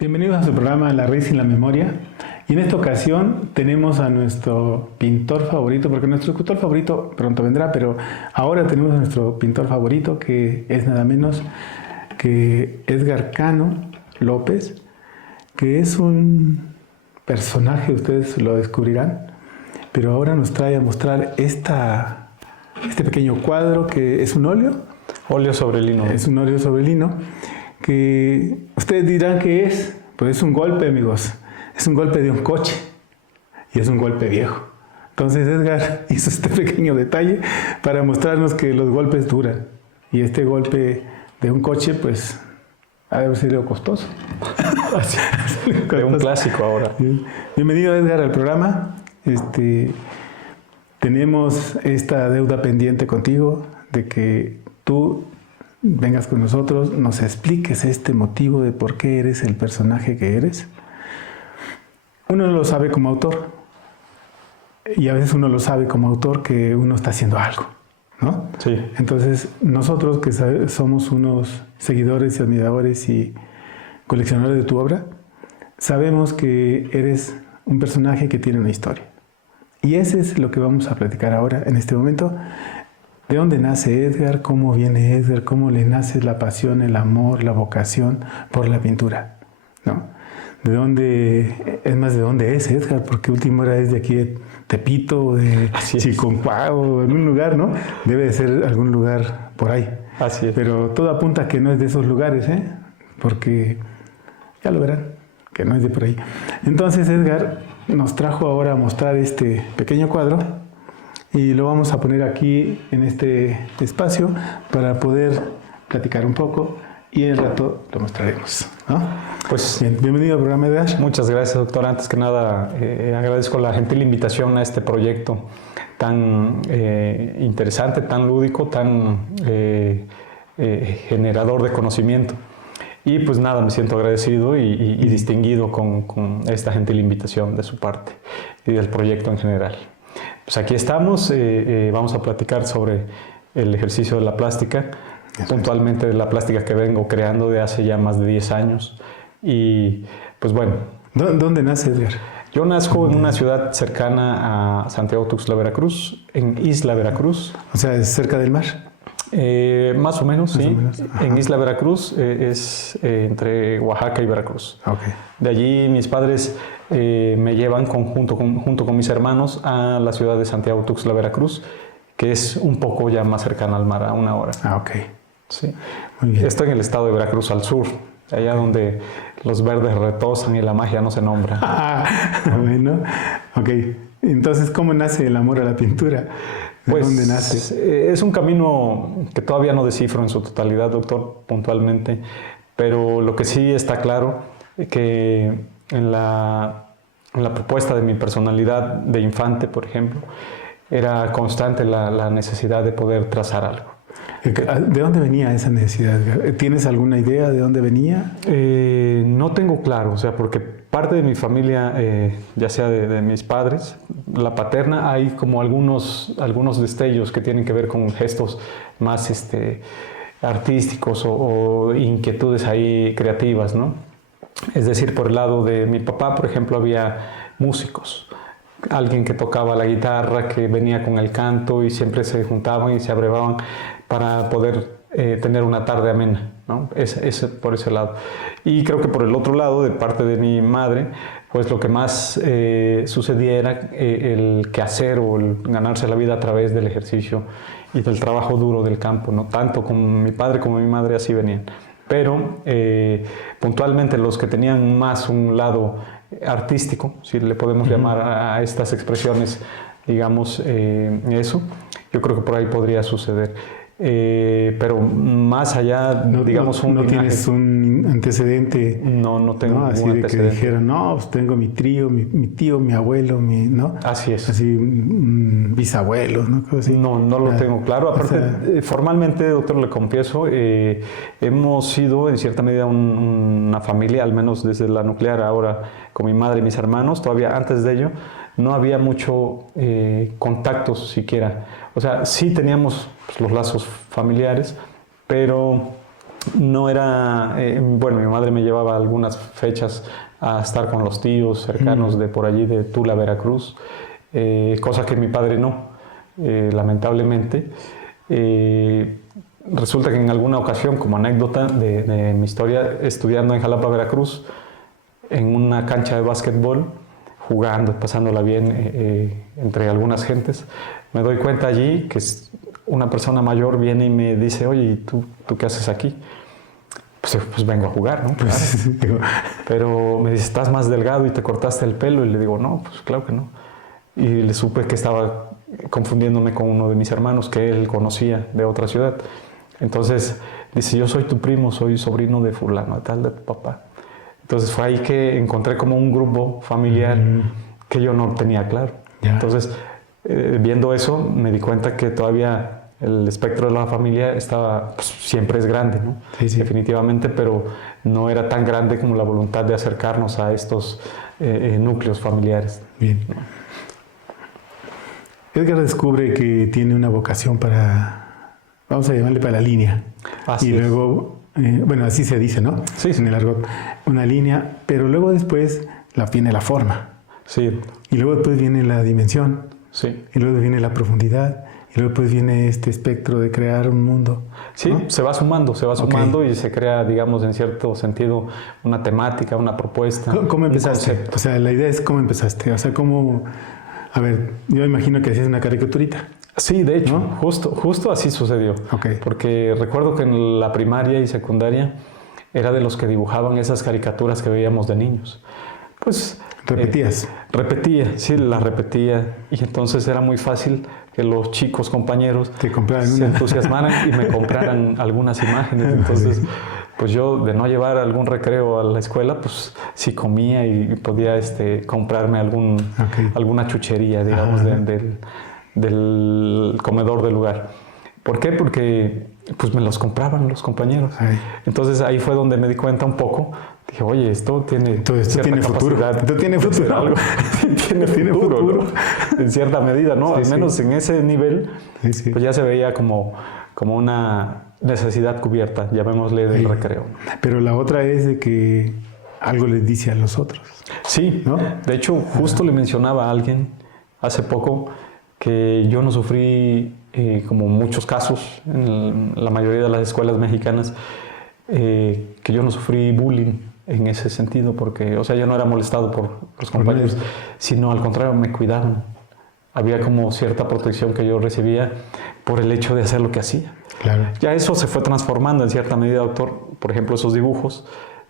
Bienvenidos a su programa La Raíz y la Memoria. Y en esta ocasión tenemos a nuestro pintor favorito, porque nuestro escultor favorito pronto vendrá, pero ahora tenemos a nuestro pintor favorito, que es nada menos que Edgar Cano López, que es un personaje, ustedes lo descubrirán, pero ahora nos trae a mostrar este pequeño cuadro que es un óleo. Óleo sobre lino. Es un óleo sobre lino, que ustedes dirán que es, pues es un golpe, amigos. Es un golpe de un coche y es un golpe viejo. Entonces Edgar hizo este pequeño detalle para mostrarnos que los golpes duran. Y este golpe de un coche, pues, ha de haber sido costoso. De un clásico ahora. Bienvenido, Edgar, al programa. Tenemos esta deuda pendiente contigo de que tú vengas con nosotros, nos expliques este motivo de por qué eres el personaje que eres. Uno lo sabe como autor, y a veces uno lo sabe como autor que uno está haciendo algo, ¿no? Sí. Entonces, nosotros que somos unos seguidores y admiradores y coleccionadores de tu obra, sabemos que eres un personaje que tiene una historia. Y ese es lo que vamos a platicar ahora, en este momento. ¿De dónde nace Edgar? ¿Cómo viene Edgar? ¿Cómo le nace la pasión, el amor, la vocación por la pintura? ¿No? ¿De dónde es Edgar? Porque última hora es de aquí de Tepito, de Chiconcuá o algún lugar, ¿no? Debe de ser algún lugar por ahí. Así es. Pero todo apunta a que no es de esos lugares, ¿eh? Porque ya lo verán, que no es de por ahí. Entonces Edgar nos trajo ahora a mostrar este pequeño cuadro y lo vamos a poner aquí en este espacio para poder platicar un poco y en el rato lo mostraremos, ¿no? Pues bien, bienvenido al programa, Edgar. Muchas gracias, doctor. Antes que nada, agradezco la gentil invitación a este proyecto tan interesante, tan lúdico, tan generador de conocimiento. Y pues nada, me siento agradecido y distinguido con esta gentil invitación de su parte y del proyecto en general. Pues aquí estamos, vamos a platicar sobre el ejercicio de la plástica, puntualmente de la plástica que vengo creando de hace ya más de 10 años. Y pues bueno. ¿Dónde nace Edgar? Yo nazco en una ciudad cercana a Santiago Tuxtla, Veracruz, en Isla Veracruz. O sea, ¿es cerca del mar? Más o menos, más sí. O menos. En Isla Veracruz es entre Oaxaca y Veracruz. Okay. De allí mis padres me llevan junto con mis hermanos a la ciudad de Santiago Tuxtla, Veracruz, que es un poco ya más cercana al mar, a 1 hora. Ok. Sí. Muy bien. Estoy en el estado de Veracruz, al sur, allá donde los verdes retosan y la magia no se nombra. Bueno, ok. Entonces, ¿cómo nace el amor a la pintura? ¿De dónde nace? Es un camino que todavía no descifro en su totalidad, doctor, puntualmente, pero lo que sí está claro es que en la propuesta de mi personalidad de infante, por ejemplo, era constante la necesidad de poder trazar algo. ¿De dónde venía esa necesidad? ¿Tienes alguna idea de dónde venía? No tengo claro, o sea, porque parte de mi familia, ya sea de mis padres, la paterna, hay como algunos destellos que tienen que ver con gestos más artísticos o inquietudes ahí creativas, ¿no? Es decir, por el lado de mi papá, por ejemplo, había músicos. Alguien que tocaba la guitarra, que venía con el canto y siempre se juntaban y se abrevaban para poder tener una tarde amena, ¿no? Por ese lado. Y creo que por el otro lado, de parte de mi madre, pues lo que más sucedía era el quehacer o el ganarse la vida a través del ejercicio y del trabajo duro del campo, ¿no? Tanto como mi padre como mi madre así venían. Pero puntualmente los que tenían más un lado artístico, si le podemos llamar a estas expresiones, digamos, eso, yo creo que por ahí podría suceder. Pero más allá, digamos, no tienes un antecedente. No tengo así ningún de antecedente. Que dijeron, no, pues tengo mi tío, mi abuelo, ¿no? Así es. Así, bisabuelos, ¿no? Así. No lo tengo claro. Aparte, formalmente, doctor, le confieso, hemos sido en cierta medida una familia, al menos desde la nuclear ahora, con mi madre y mis hermanos. Todavía antes de ello, no había mucho contactos siquiera. O sea, sí teníamos pues, los lazos familiares, pero no era, bueno, mi madre me llevaba algunas fechas a estar con los tíos cercanos de por allí, de Tula, Veracruz, cosa que mi padre no, lamentablemente. Resulta que en alguna ocasión, como anécdota de mi historia, estudiando en Jalapa, Veracruz, en una cancha de básquetbol, jugando, pasándola bien entre algunas gentes, me doy cuenta allí que una persona mayor viene y me dice, oye, ¿y tú qué haces aquí? Pues vengo a jugar, ¿no? Claro. Pero me dice, ¿estás más delgado y te cortaste el pelo? Y le digo, no, pues claro que no. Y le supe que estaba confundiéndome con uno de mis hermanos que él conocía de otra ciudad. Entonces dice, yo soy tu primo, soy sobrino de fulano, de tal, de tu papá. Entonces fue ahí que encontré como un grupo familiar que yo no tenía claro. Entonces, viendo eso, me di cuenta que todavía el espectro de la familia estaba, pues, siempre es grande, ¿no? Sí. Definitivamente, pero no era tan grande como la voluntad de acercarnos a estos núcleos familiares. Bien. Edgar descubre que tiene una vocación para, vamos a llamarle para la línea. Así y luego, bueno, así se dice, ¿no? Sí. En el argot, una línea, pero luego después viene la forma. Sí. Y luego después viene la dimensión. Sí. Y luego viene la profundidad. Y luego pues viene este espectro de crear un mundo. Sí, ¿no? se va sumando y se crea, digamos, en cierto sentido, una temática, una propuesta. ¿Cómo empezaste? O sea, la idea es cómo empezaste. O sea, cómo... A ver, yo imagino que hacías una caricaturita. Sí, de hecho, ¿no? justo así sucedió. Okay. Porque recuerdo que en la primaria y secundaria era de los que dibujaban esas caricaturas que veíamos de niños. Pues... ¿Repetías? Repetía, sí, las repetía. Y entonces era muy fácil que los chicos compañeros se entusiasmaran y me compraran algunas imágenes. Entonces, pues yo, de no llevar algún recreo a la escuela, pues sí comía y podía comprarme alguna chuchería, digamos, del comedor del lugar. ¿Por qué? Porque pues me los compraban los compañeros. Entonces ahí fue donde me di cuenta un poco. Dije, oye, esto tiene futuro. Esto tiene futuro. Algo. tiene futuro, ¿no? En cierta medida, ¿no? Sí, al menos en ese nivel, sí. Pues ya se veía como una necesidad cubierta, llamémosle del recreo. Pero la otra es de que algo les dice a los otros. Sí, ¿no? De hecho, justo le mencionaba a alguien hace poco que yo no sufrí, como muchos casos en la mayoría de las escuelas mexicanas, que yo no sufrí bullying en ese sentido, porque, o sea, yo no era molestado por los compañeros, sino al contrario, me cuidaban. Había como cierta protección que yo recibía por el hecho de hacer lo que hacía. Claro. Ya eso se fue transformando en cierta medida, doctor. Por ejemplo, esos dibujos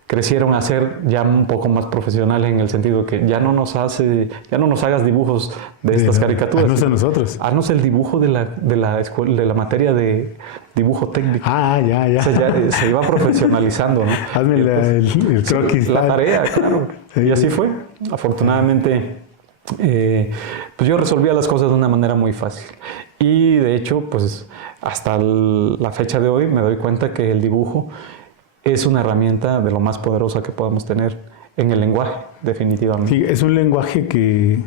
crecieron a ser ya un poco más profesionales en el sentido que ya no nos hagas dibujos de estas caricaturas. Haznos a nosotros. Haznos el dibujo de la materia de dibujo técnico. Ya. O sea, ya se iba profesionalizando, ¿no? Hazme el croquis. La tarea, claro. Sí. Y así fue. Afortunadamente, pues yo resolvía las cosas de una manera muy fácil. Y de hecho, pues hasta la fecha de hoy me doy cuenta que el dibujo es una herramienta de lo más poderosa que podamos tener en el lenguaje, definitivamente. Sí, es un lenguaje que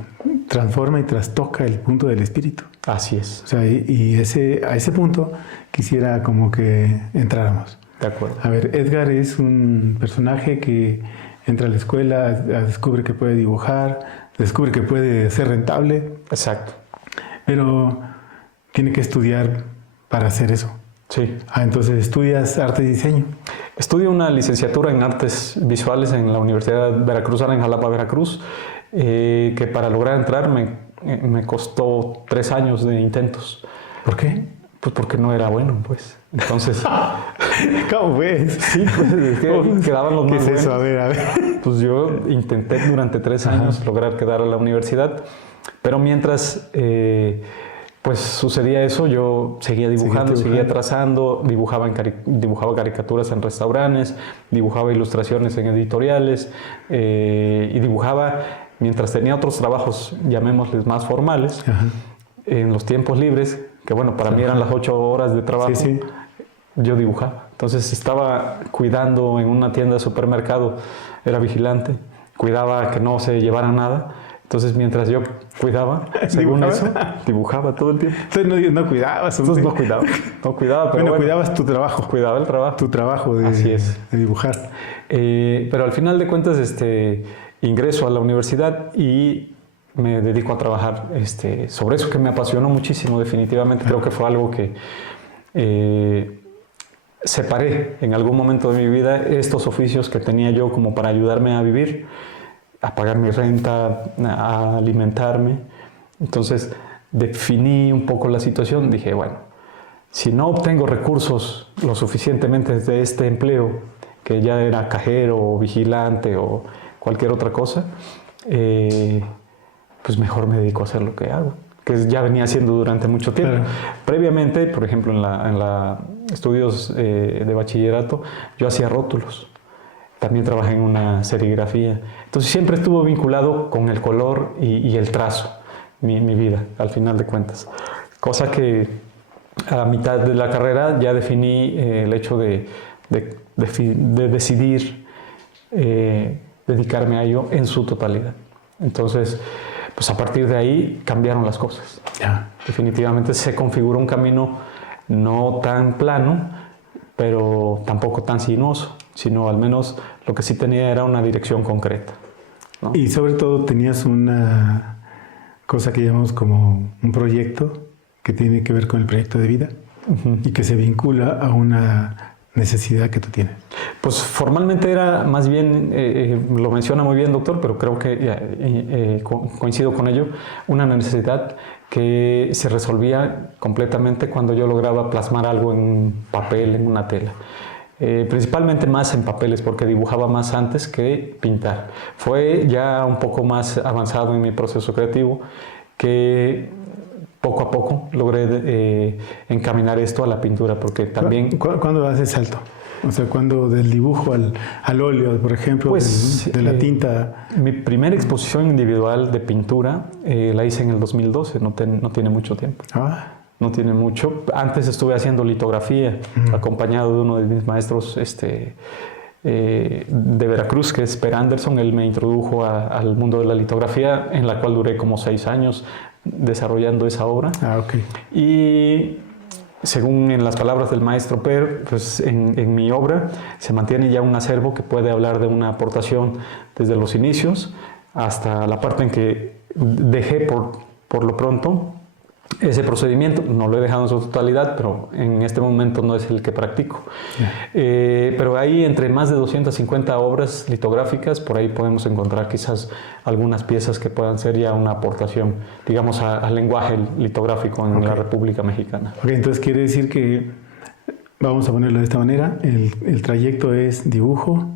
transforma y trastoca el punto del espíritu. Así es. O sea, a ese punto quisiera como que entráramos. De acuerdo. A ver, Edgar es un personaje que entra a la escuela, descubre que puede dibujar, descubre que puede ser rentable. Exacto. Pero tiene que estudiar para hacer eso. Sí. Entonces estudias arte y diseño. Estudio una licenciatura en artes visuales en la Universidad Veracruzana en Jalapa, Veracruz, que para lograr entrar me costó 3 años de intentos. ¿Por qué? Pues porque no era bueno, pues. Entonces... ¿Cómo fue? Sí, pues es que quedaban los más buenos. ¿Qué es eso? A ver. Pues yo intenté durante 3 años lograr quedar a la universidad, pero mientras... pues sucedía eso, yo seguía dibujando, seguía trazando, dibujaba caricaturas en restaurantes, dibujaba ilustraciones en editoriales y dibujaba mientras tenía otros trabajos, llamémosles más formales, en los tiempos libres, que bueno, para mí eran las 8 horas de trabajo, yo dibujaba. Entonces estaba cuidando en una tienda de supermercado, era vigilante, cuidaba que no se llevara nada. Entonces, mientras yo cuidaba, según eso, dibujaba todo el tiempo. Entonces no cuidabas. Entonces no cuidaba, pero bueno, cuidabas tu trabajo. Cuidaba el trabajo. Tu trabajo Así es. de dibujar. Pero al final de cuentas, ingreso a la universidad y me dedico a trabajar sobre eso que me apasionó muchísimo, definitivamente. Creo que fue algo que separé en algún momento de mi vida, estos oficios que tenía yo como para ayudarme a vivir, a pagar mi renta, a alimentarme. Entonces definí un poco la situación. Dije, bueno, si no obtengo recursos lo suficientemente de este empleo, que ya era cajero o vigilante o cualquier otra cosa, pues mejor me dedico a hacer lo que hago, que ya venía haciendo durante mucho tiempo. Claro. Previamente, por ejemplo, en la estudios de bachillerato, yo hacía rótulos. También trabajé en una serigrafía. Entonces siempre estuvo vinculado con el color y el trazo, mi vida, al final de cuentas. Cosa que a mitad de la carrera ya definí el hecho de decidir dedicarme a ello en su totalidad. Entonces, pues a partir de ahí cambiaron las cosas. Ya. Definitivamente se configuró un camino no tan plano, pero tampoco tan sinuoso, sino al menos lo que sí tenía era una dirección concreta, ¿no? Y sobre todo tenías una cosa que llamamos como un proyecto que tiene que ver con el proyecto de vida y que se vincula a una necesidad que tú tienes. Pues formalmente era más bien, lo menciona muy bien, doctor, pero creo que coincido con ello, una necesidad que se resolvía completamente cuando yo lograba plasmar algo en papel, en una tela. Principalmente más en papeles, porque dibujaba más antes que pintar. Fue ya un poco más avanzado en mi proceso creativo que poco a poco logré encaminar esto a la pintura, porque también... ¿Cuándo das el salto? O sea, cuando del dibujo al óleo, por ejemplo, pues, de la tinta. Mi primera exposición individual de pintura la hice en el 2012, no tiene mucho tiempo. No tiene mucho. Antes estuve haciendo litografía, acompañado de uno de mis maestros de Veracruz, que es Per Anderson. Él me introdujo al mundo de la litografía, en la cual duré como 6 años desarrollando esa obra. Okay. Y según en las palabras del maestro Per, pues en mi obra se mantiene ya un acervo que puede hablar de una aportación desde los inicios hasta la parte en que dejé por lo pronto ese procedimiento. No lo he dejado en su totalidad, pero en este momento no es el que practico. Pero ahí, entre más de 250 obras litográficas, por ahí podemos encontrar quizás algunas piezas que puedan ser ya una aportación, digamos, al lenguaje litográfico en la República Mexicana. Entonces quiere decir que, vamos a ponerlo de esta manera, el trayecto es dibujo,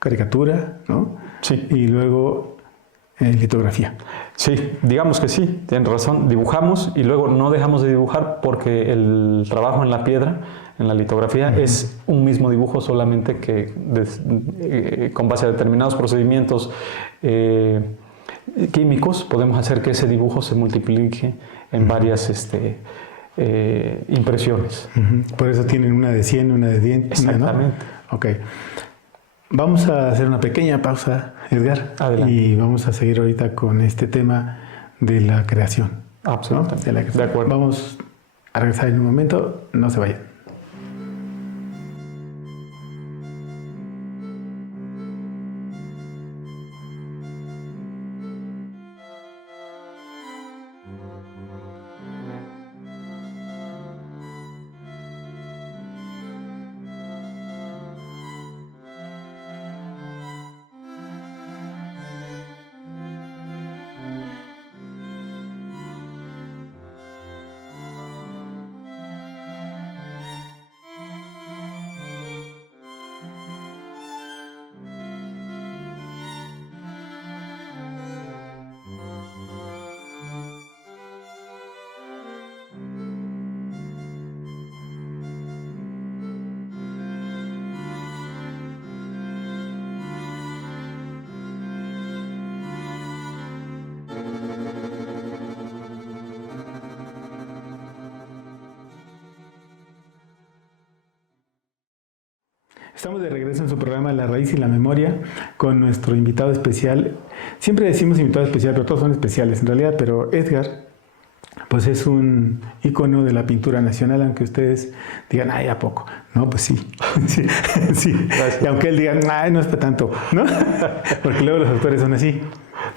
caricatura, ¿no? Sí. Y luego litografía. Sí, digamos que sí, tienen razón. Dibujamos y luego no dejamos de dibujar porque el trabajo en la piedra, en la litografía, es un mismo dibujo, solamente que con base a determinados procedimientos químicos podemos hacer que ese dibujo se multiplique en varias impresiones. Por eso tienen una de 100, una de 10. Exactamente. ¿No? Ok. Vamos a hacer una pequeña pausa, Edgar. Adelante. Y vamos a seguir ahorita con este tema de la creación. Absolutamente. ¿No? De acuerdo. Vamos a regresar en un momento. No se vayan. Estamos de regreso en su programa La Raíz y la Memoria con nuestro invitado especial. Siempre decimos invitado especial, pero todos son especiales en realidad, pero Edgar, pues es un ícono de la pintura nacional, aunque ustedes digan, ay, ¿a poco? No, pues sí, sí, sí. Y aunque él diga, ay, no es para tanto, ¿no? Porque luego los autores son así.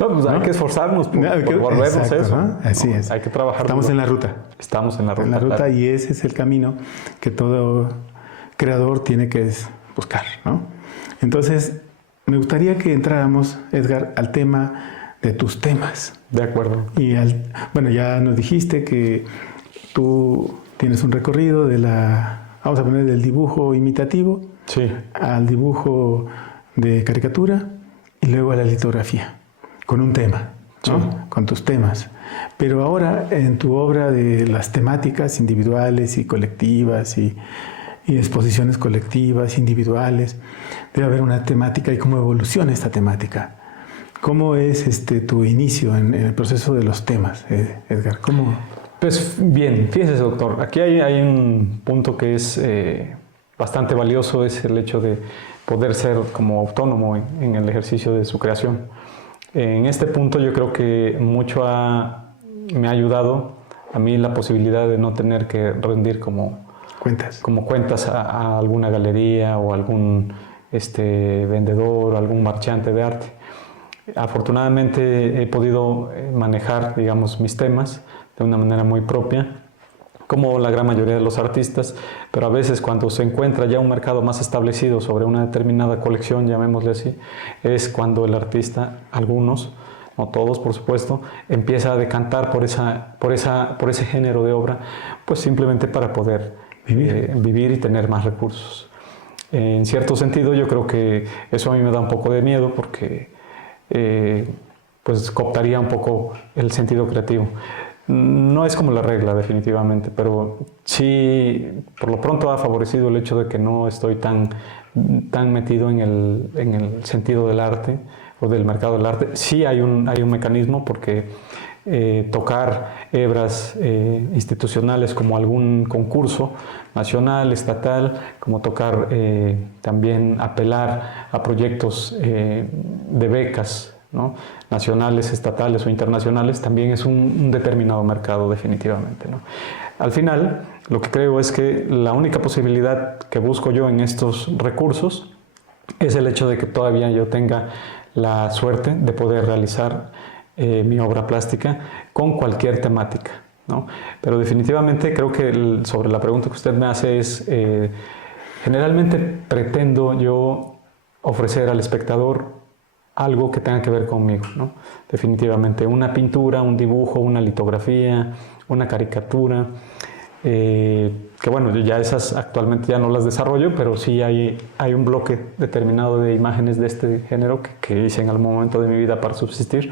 No, pues hay que esforzarnos por volvernos exacto, eso. ¿no? Así es. Hay que trabajar. Estamos en la ruta. Estamos en la ruta. En la ruta, claro. y ese es el camino que todo creador tiene que buscar, ¿no? Entonces, me gustaría que entráramos, Edgar, al tema de tus temas. De acuerdo. Y bueno, ya nos dijiste que tú tienes un recorrido vamos a poner del dibujo imitativo, sí, al dibujo de caricatura y luego a la litografía, con un tema, ¿no? Sí. Con tus temas. Pero ahora en tu obra de las temáticas individuales y colectivas y exposiciones colectivas, individuales, debe haber una temática y cómo evoluciona esta temática. ¿Cómo es tu inicio en el proceso de los temas, Edgar? ¿Cómo? Pues bien, fíjese, doctor, aquí hay un punto que es bastante valioso, es el hecho de poder ser como autónomo en el ejercicio de su creación. En este punto yo creo que mucho me ha ayudado a mí la posibilidad de no tener que rendir como cuentas a alguna galería o algún vendedor o algún marchante de arte. Afortunadamente he podido manejar, digamos, mis temas de una manera muy propia, como la gran mayoría de los artistas, pero a veces cuando se encuentra ya un mercado más establecido sobre una determinada colección, llamémosle así, es cuando el artista, algunos, no todos por supuesto, empieza a decantar por ese género de obra, pues simplemente para poder vivir y tener más recursos. En cierto sentido yo creo que eso a mí me da un poco de miedo porque pues cooptaría un poco el sentido creativo. No es como la regla definitivamente, pero sí por lo pronto ha favorecido el hecho de que no estoy tan metido en el sentido del arte o del mercado del arte. Sí hay un mecanismo porque tocar hebras institucionales como algún concurso nacional, estatal, como tocar también apelar a proyectos de becas, ¿no? Nacionales, estatales o internacionales, también es un determinado mercado definitivamente, ¿no? Al final, lo que creo es que la única posibilidad que busco yo en estos recursos es el hecho de que todavía yo tenga la suerte de poder realizar mi obra plástica con cualquier temática, ¿no? Pero definitivamente creo que sobre la pregunta que usted me hace es, generalmente pretendo yo ofrecer al espectador algo que tenga que ver conmigo, ¿no? Definitivamente una pintura, un dibujo, una litografía, una caricatura, que bueno, ya esas actualmente ya no las desarrollo, pero sí hay un bloque determinado de imágenes de este género que hice en algún momento de mi vida para subsistir.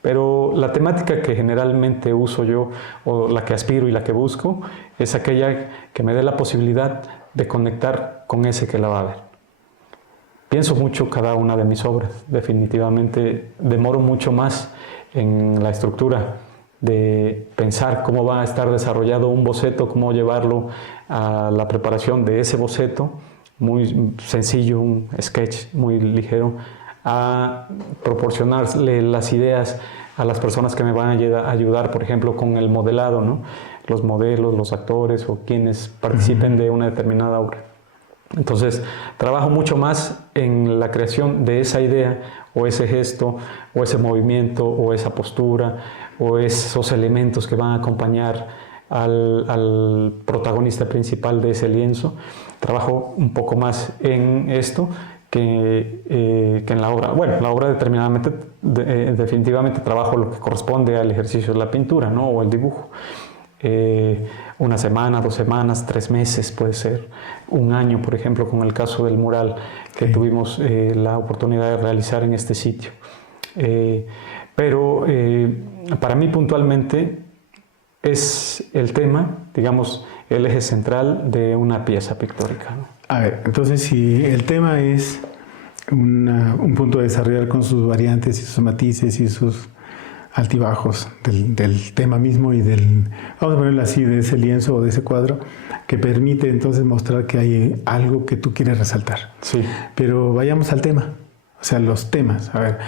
Pero la temática que generalmente uso yo, o la que aspiro y la que busco, es aquella que me dé la posibilidad de conectar con ese que la va a ver. Pienso mucho cada una de mis obras, definitivamente demoro mucho más en la estructura de pensar cómo va a estar desarrollado un boceto, cómo llevarlo a la preparación de ese boceto, muy sencillo, un sketch muy ligero, a proporcionarle las ideas a las personas que me van a ayudar, por ejemplo, con el modelado, ¿no? Los modelos, los actores o quienes participen de una determinada obra. Entonces, trabajo mucho más en la creación de esa idea o ese gesto o ese movimiento o esa postura o esos elementos que van a acompañar al protagonista principal de ese lienzo. Trabajo un poco más en esto que en la obra. Bueno, la obra definitivamente trabajo lo que corresponde al ejercicio de la pintura, ¿no? O el dibujo. Una semana, 2 semanas, 3 meses, puede ser un año, por ejemplo, con el caso del mural que tuvimos la oportunidad de realizar en este sitio. Pero para mí puntualmente es el tema, digamos, el eje central de una pieza pictórica, ¿no? A ver, entonces si el tema es un punto de desarrollar con sus variantes y sus matices y sus altibajos del tema mismo y vamos a ponerlo así, de ese lienzo o de ese cuadro, que permite entonces mostrar que hay algo que tú quieres resaltar. Sí. Pero vayamos al tema, o sea, los temas. A ver,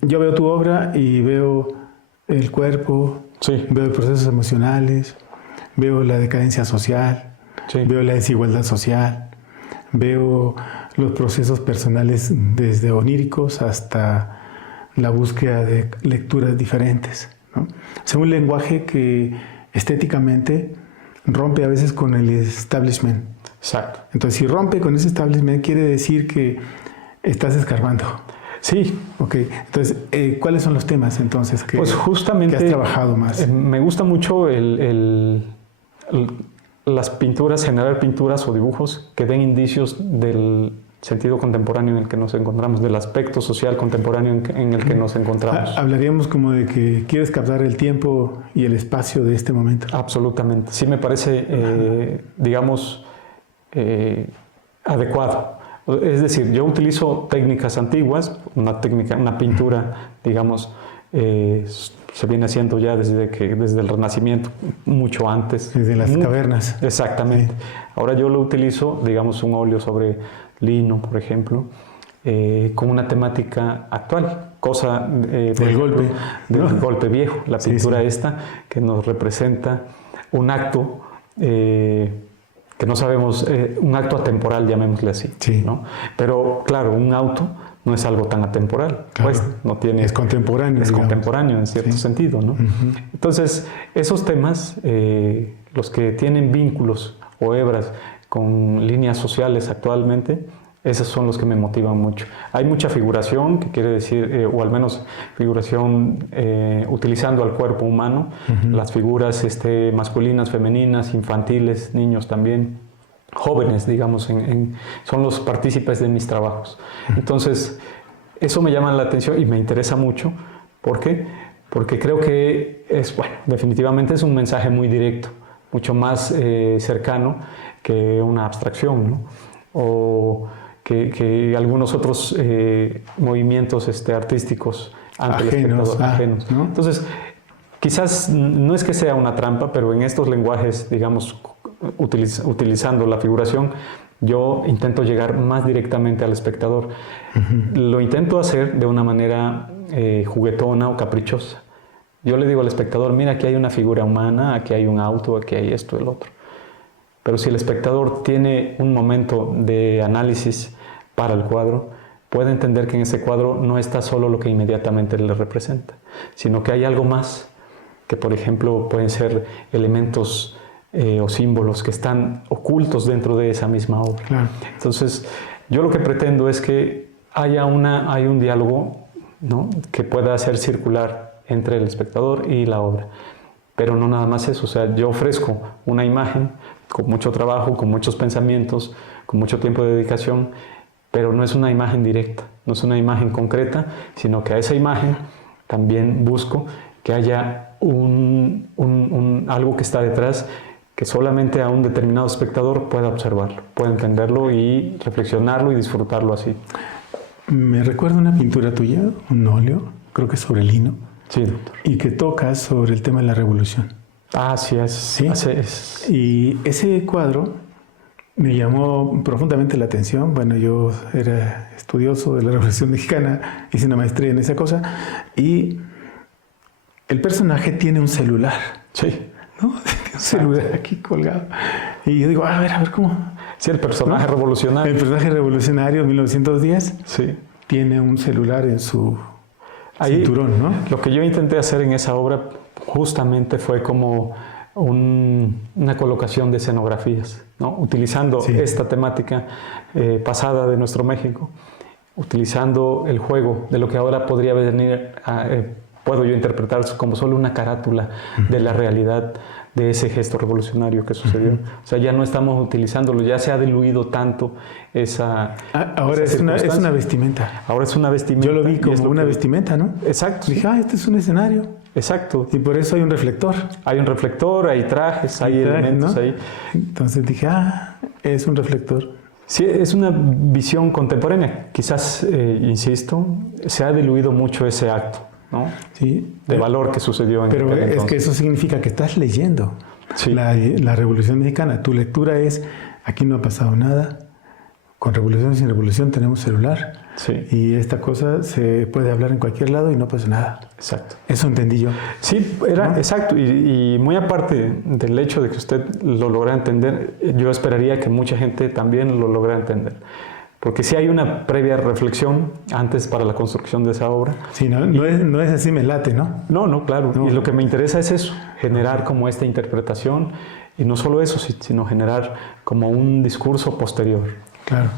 yo veo tu obra y veo el cuerpo, sí, veo procesos emocionales, veo la decadencia social, sí, veo la desigualdad social, veo los procesos personales desde oníricos hasta la búsqueda de lecturas diferentes, ¿no? Es un lenguaje que estéticamente rompe a veces con el establishment. Exacto. Entonces, si rompe con ese establishment, quiere decir que estás escarbando. Sí. Ok, entonces, ¿cuáles son los temas entonces pues justamente, que has trabajado más? Me gusta mucho las pinturas, generar pinturas o dibujos que den indicios del sentido contemporáneo en el que nos encontramos, del aspecto social contemporáneo en el que nos encontramos. Hablaríamos como de que quieres captar el tiempo y el espacio de este momento. Absolutamente. Sí me parece, digamos, adecuado. Es decir, yo utilizo técnicas antiguas, una pintura, digamos, se viene haciendo ya desde el Renacimiento, mucho antes. Desde las cavernas. Exactamente. Sí. Ahora yo lo utilizo, digamos, un óleo sobre lino, por ejemplo, con una temática actual, cosa del golpe, del golpe viejo, la pintura esta que nos representa un acto que no sabemos, un acto atemporal, llamémosle así, sí, ¿no? Pero claro, un auto no es algo tan atemporal, claro, pues no tiene... Es contemporáneo. Es contemporáneo en cierto sentido, ¿no? Entonces, esos temas, los que tienen vínculos o hebras con líneas sociales actualmente, esos son los que me motivan mucho. Hay mucha figuración, que quiere decir, o al menos figuración utilizando al cuerpo humano, las figuras masculinas, femeninas, infantiles, niños también, jóvenes, digamos, son los partícipes de mis trabajos. Entonces, eso me llama la atención y me interesa mucho. ¿Por qué? Porque creo que definitivamente es un mensaje muy directo, mucho más cercano que una abstracción, ¿no? O que algunos otros movimientos artísticos ante el espectador, ajenos. ¿no? Entonces, quizás no es que sea una trampa, pero en estos lenguajes, digamos, utilizando la figuración, yo intento llegar más directamente al espectador. Lo intento hacer de una manera juguetona o caprichosa. Yo le digo al espectador, mira, aquí hay una figura humana, aquí hay un auto, aquí hay esto, el otro. Pero si el espectador tiene un momento de análisis para el cuadro, puede entender que en ese cuadro no está solo lo que inmediatamente le representa, sino que hay algo más, que por ejemplo pueden ser elementos o símbolos que están ocultos dentro de esa misma obra. Claro. Entonces, yo lo que pretendo es que haya un diálogo, ¿no?, que pueda hacer circular entre el espectador y la obra. Pero no nada más eso, o sea, yo ofrezco una imagen con mucho trabajo, con muchos pensamientos, con mucho tiempo de dedicación, pero no es una imagen directa, no es una imagen concreta, sino que a esa imagen también busco que haya algo que está detrás, que solamente a un determinado espectador pueda observarlo, pueda entenderlo y reflexionarlo y disfrutarlo así. Me recuerda una pintura tuya, un óleo, creo que sobre lino. Sí, doctor. Y que tocas sobre el tema de la revolución. Así es. ¿Sí? Así es. Y ese cuadro me llamó profundamente la atención. Bueno, yo era estudioso de la Revolución Mexicana, hice una maestría en esa cosa, y el personaje tiene un celular. Sí. ¿No? Un celular aquí colgado. Y yo digo, a ver, ¿cómo? Sí, el personaje revolucionario. El personaje revolucionario, 1910, sí, tiene un celular en su cinturón, ¿no? Lo que yo intenté hacer en esa obra justamente fue como una colocación de escenografías, ¿no? Utilizando esta temática pasada de nuestro México, utilizando el juego de lo que ahora podría venir puedo yo interpretar como solo una carátula de la realidad de ese gesto revolucionario que sucedió. O sea, ya no estamos utilizándolo, ya se ha diluido tanto esa... Ahora es una vestimenta. Ahora es una vestimenta. Yo lo vi como una vestimenta, ¿no? Exacto. Dije, este es un escenario. Exacto. Y por eso hay un reflector. Hay un reflector, hay trajes, hay elementos, ¿no? Ahí. Entonces dije, es un reflector. Sí, es una visión contemporánea. Quizás, insisto, se ha diluido mucho ese acto, ¿no? Sí. De valor que sucedió en Pero aquel es entonces. que eso significa que estás leyendo Sí. la Revolución Mexicana. Tu lectura es, aquí no ha pasado nada, con revolución y sin revolución tenemos celular. Sí. Y esta cosa se puede hablar en cualquier lado y no pasa nada. Exacto. Eso entendí yo. Sí, era exacto. Y muy aparte del hecho de que usted lo logra entender, yo esperaría que mucha gente también lo logra entender. Porque sí hay una previa reflexión antes para la construcción de esa obra. Sí, no es así, me late, ¿no? No, claro. No. Y lo que me interesa es eso, generar como esta interpretación. Y no solo eso, sino generar como un discurso posterior. Claro.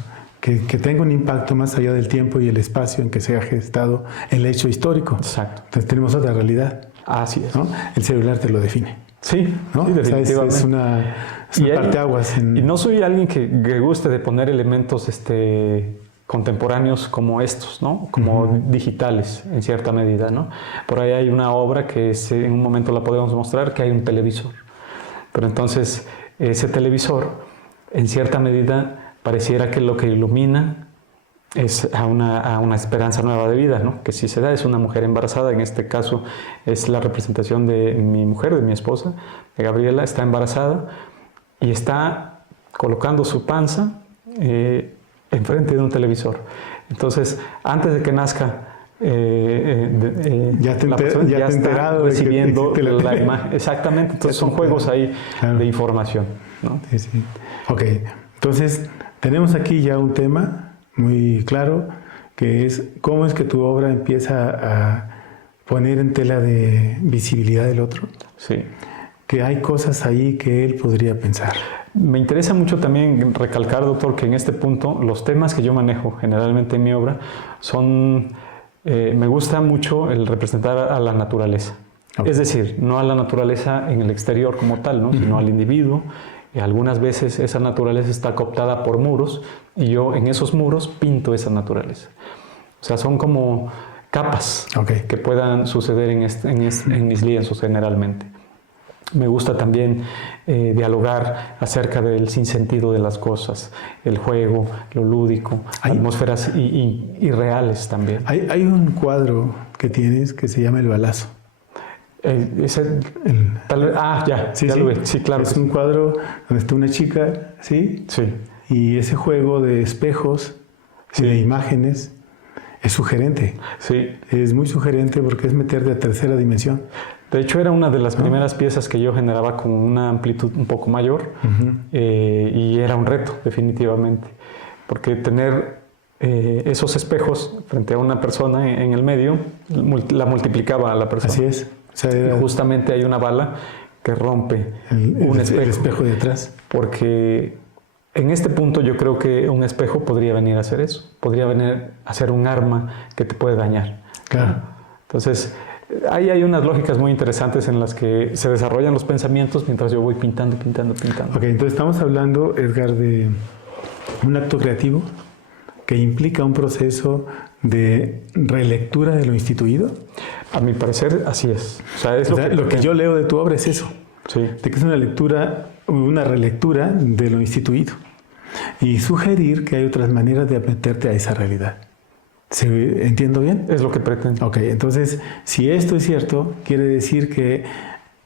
Que tenga un impacto más allá del tiempo y el espacio en que se ha gestado el hecho histórico. Exacto. Entonces tenemos otra realidad. Así es. ¿No? El celular te lo define. Sí, ¿no? sí, definitivamente. O sea, es una parteaguas. Y no soy alguien que guste de poner elementos contemporáneos como estos, ¿no? Como digitales, en cierta medida, ¿no? Por ahí hay una obra que en un momento la podemos mostrar, que hay un televisor. Pero entonces, ese televisor, en cierta medida, pareciera que lo que ilumina es a una esperanza nueva de vida, ¿no? Que si se da es una mujer embarazada, en este caso es la representación de mi mujer, de mi esposa, de Gabriela, está embarazada y está colocando su panza enfrente de un televisor. Entonces, antes de que nazca, ya te está enterado recibiendo de que la imagen. Exactamente, entonces son juegos ahí de información, ¿no? Sí, sí. Ok, entonces tenemos aquí ya un tema muy claro, que es cómo es que tu obra empieza a poner en tela de visibilidad del otro. Sí. Que hay cosas ahí que él podría pensar. Me interesa mucho también recalcar, doctor, que en este punto los temas que yo manejo generalmente en mi obra son, me gusta mucho el representar a la naturaleza. Okay. Es decir, no a la naturaleza en el exterior como tal, ¿no? Sino al individuo. Y algunas veces esa naturaleza está cooptada por muros y yo en esos muros pinto esa naturaleza. O sea, son como capas que puedan suceder en mis lienzos generalmente. Me gusta también dialogar acerca del sinsentido de las cosas, el juego, lo lúdico, atmósferas irreales también. Hay un cuadro que tienes que se llama El Balazo. Ya lo ve. Sí, claro. Es un cuadro donde está una chica, ¿sí? Sí. Y ese juego de espejos, de imágenes, es sugerente. Sí. Es muy sugerente porque es meterte a tercera dimensión. De hecho, era una de las primeras piezas que yo generaba con una amplitud un poco mayor y era un reto, definitivamente. Porque tener esos espejos frente a una persona en el medio la multiplicaba a la persona. Así es. O sea, y justamente hay una bala que rompe el espejo de atrás. Porque en este punto yo creo que un espejo podría venir a hacer eso. Podría venir a ser un arma que te puede dañar. Claro. Entonces, ahí hay unas lógicas muy interesantes en las que se desarrollan los pensamientos mientras yo voy pintando. Ok, entonces estamos hablando, Edgar, de un acto creativo que implica un proceso de relectura de lo instituido. A mi parecer, así es. O sea, lo que yo leo de tu obra es eso. Sí. De que es una relectura de lo instituido. Y sugerir que hay otras maneras de meterte a esa realidad. ¿Entiendo bien? Es lo que pretendo. Ok, entonces, si esto es cierto, quiere decir que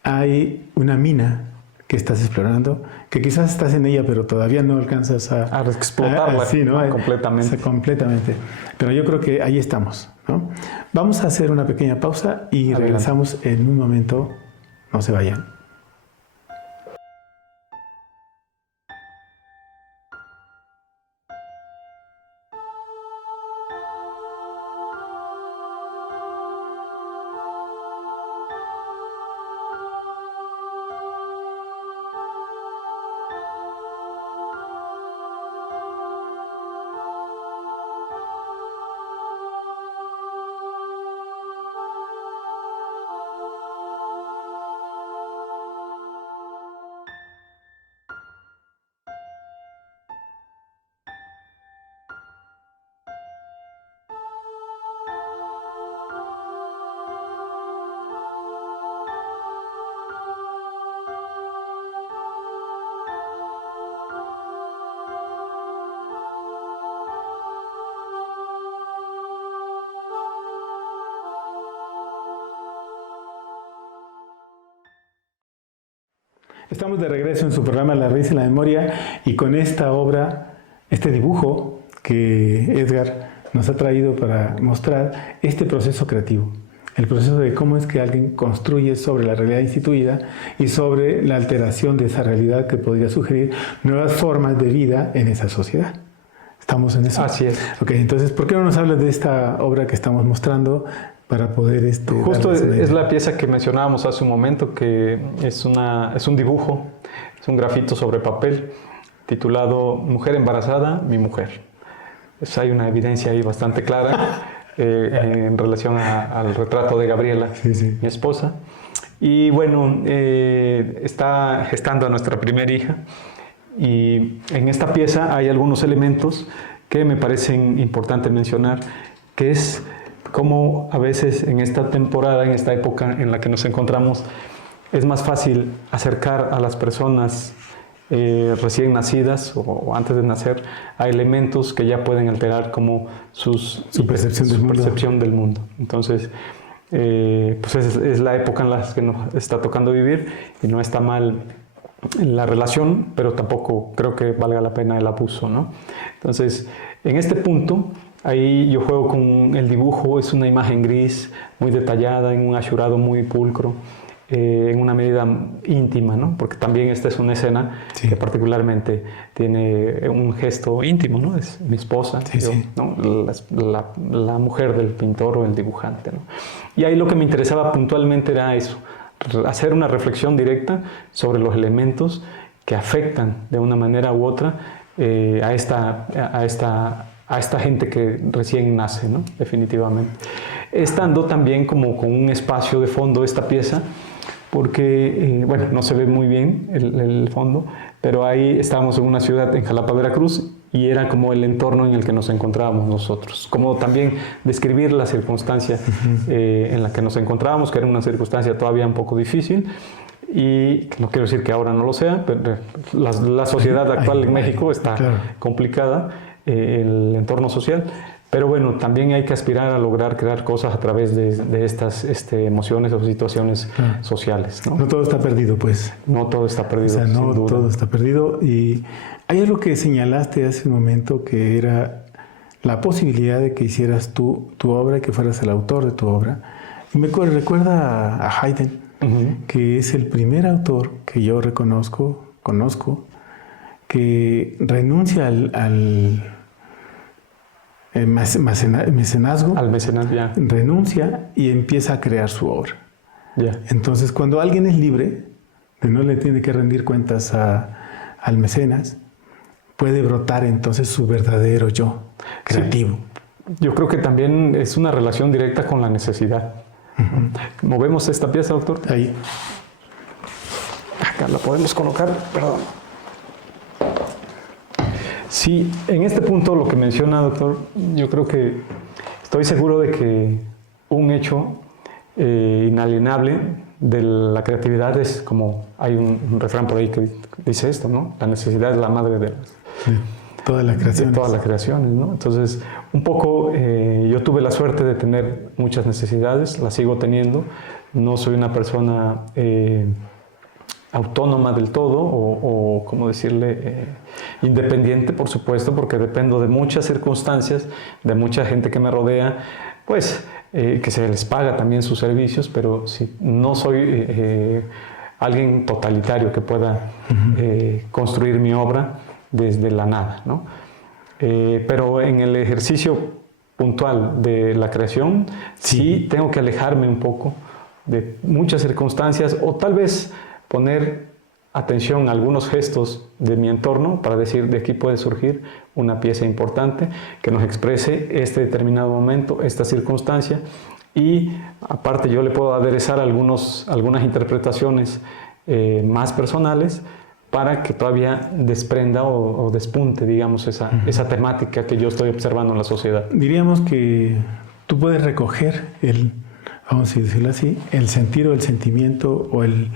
hay una mina que estás explorando, que quizás estás en ella, pero todavía no alcanzas a explotarla completamente. Completamente. Pero yo creo que ahí estamos, ¿no? Vamos a hacer una pequeña pausa y regresamos en un momento. No se vayan. Estamos de regreso en su programa La Raíz en la Memoria y con esta obra, este dibujo que Edgar nos ha traído para mostrar este proceso creativo. El proceso de cómo es que alguien construye sobre la realidad instituida y sobre la alteración de esa realidad que podría sugerir nuevas formas de vida en esa sociedad. ¿Estamos en eso? Así es. Ok, entonces, ¿por qué no nos hablas de esta obra que estamos mostrando para poder... Justo es la pieza que mencionábamos hace un momento, que es un dibujo, es un grafito sobre papel titulado Mujer embarazada, mi mujer. Hay una evidencia ahí bastante clara en relación al retrato de Gabriela, mi esposa. Y bueno, está gestando a nuestra primera hija. Y en esta pieza hay algunos elementos que me parecen importantes mencionar, que es cómo a veces en esta temporada, en esta época en la que nos encontramos, es más fácil acercar a las personas recién nacidas o antes de nacer a elementos que ya pueden alterar como su percepción del mundo. Entonces, pues es la época en la que nos está tocando vivir y no está mal la relación, pero tampoco creo que valga la pena el abuso, ¿no? Entonces, en este punto, ahí yo juego con el dibujo, es una imagen gris, muy detallada, en un achurado muy pulcro, en una medida íntima, ¿no? Porque también esta es una escena que particularmente tiene un gesto íntimo, ¿no? Es mi esposa, yo, ¿no? La mujer del pintor o el dibujante, ¿no? Y ahí lo que me interesaba puntualmente era eso, hacer una reflexión directa sobre los elementos que afectan de una manera u otra a esta gente que recién nace, ¿no? Definitivamente. Estando también como con un espacio de fondo esta pieza, porque, bueno, no se ve muy bien el fondo, pero ahí estábamos en una ciudad, en Jalapa, Veracruz, y era como el entorno en el que nos encontrábamos nosotros. Como también describir la circunstancia en la que nos encontrábamos, que era una circunstancia todavía un poco difícil, y no quiero decir que ahora no lo sea, pero la sociedad actual en México está complicada, el entorno social, pero bueno, también hay que aspirar a lograr crear cosas a través de estas emociones o situaciones sociales, ¿no? No todo está perdido, pues. No todo está perdido. O sea, no todo está perdido. Y hay algo que señalaste hace un momento, que era la posibilidad de que hicieras tu obra y que fueras el autor de tu obra. Y me recuerda a Haydn, que es el primer autor que yo conozco, que renuncia al mecenazgo, renuncia y empieza a crear su obra. Entonces, cuando alguien es libre, no le tiene que rendir cuentas al mecenas, puede brotar entonces su verdadero yo creativo. Sí. Yo creo que también es una relación directa con la necesidad. ¿Movemos esta pieza, doctor? Ahí. Acá la podemos colocar, perdón. Sí, en este punto lo que menciona, doctor, yo creo que estoy seguro de que un hecho inalienable de la creatividad es, como hay un refrán por ahí que dice esto, ¿no? La necesidad es la madre de todas las creaciones. De todas las creaciones, ¿no? Entonces, un poco yo tuve la suerte de tener muchas necesidades, las sigo teniendo. No soy una persona autónoma del todo o ¿cómo decirle? Independiente, por supuesto, porque dependo de muchas circunstancias, de mucha gente que me rodea, pues que se les paga también sus servicios, pero sí, no soy alguien totalitario que pueda construir mi obra desde la nada, ¿no? Pero en el ejercicio puntual de la creación, sí tengo que alejarme un poco de muchas circunstancias o tal vez poner atención a algunos gestos de mi entorno para decir, de aquí puede surgir una pieza importante que nos exprese este determinado momento, esta circunstancia, y aparte yo le puedo aderezar algunas interpretaciones más personales para que todavía desprenda o despunte, digamos, esa temática que yo estoy observando en la sociedad. Diríamos que tú puedes recoger vamos a decirlo así, el sentir o el sentimiento o el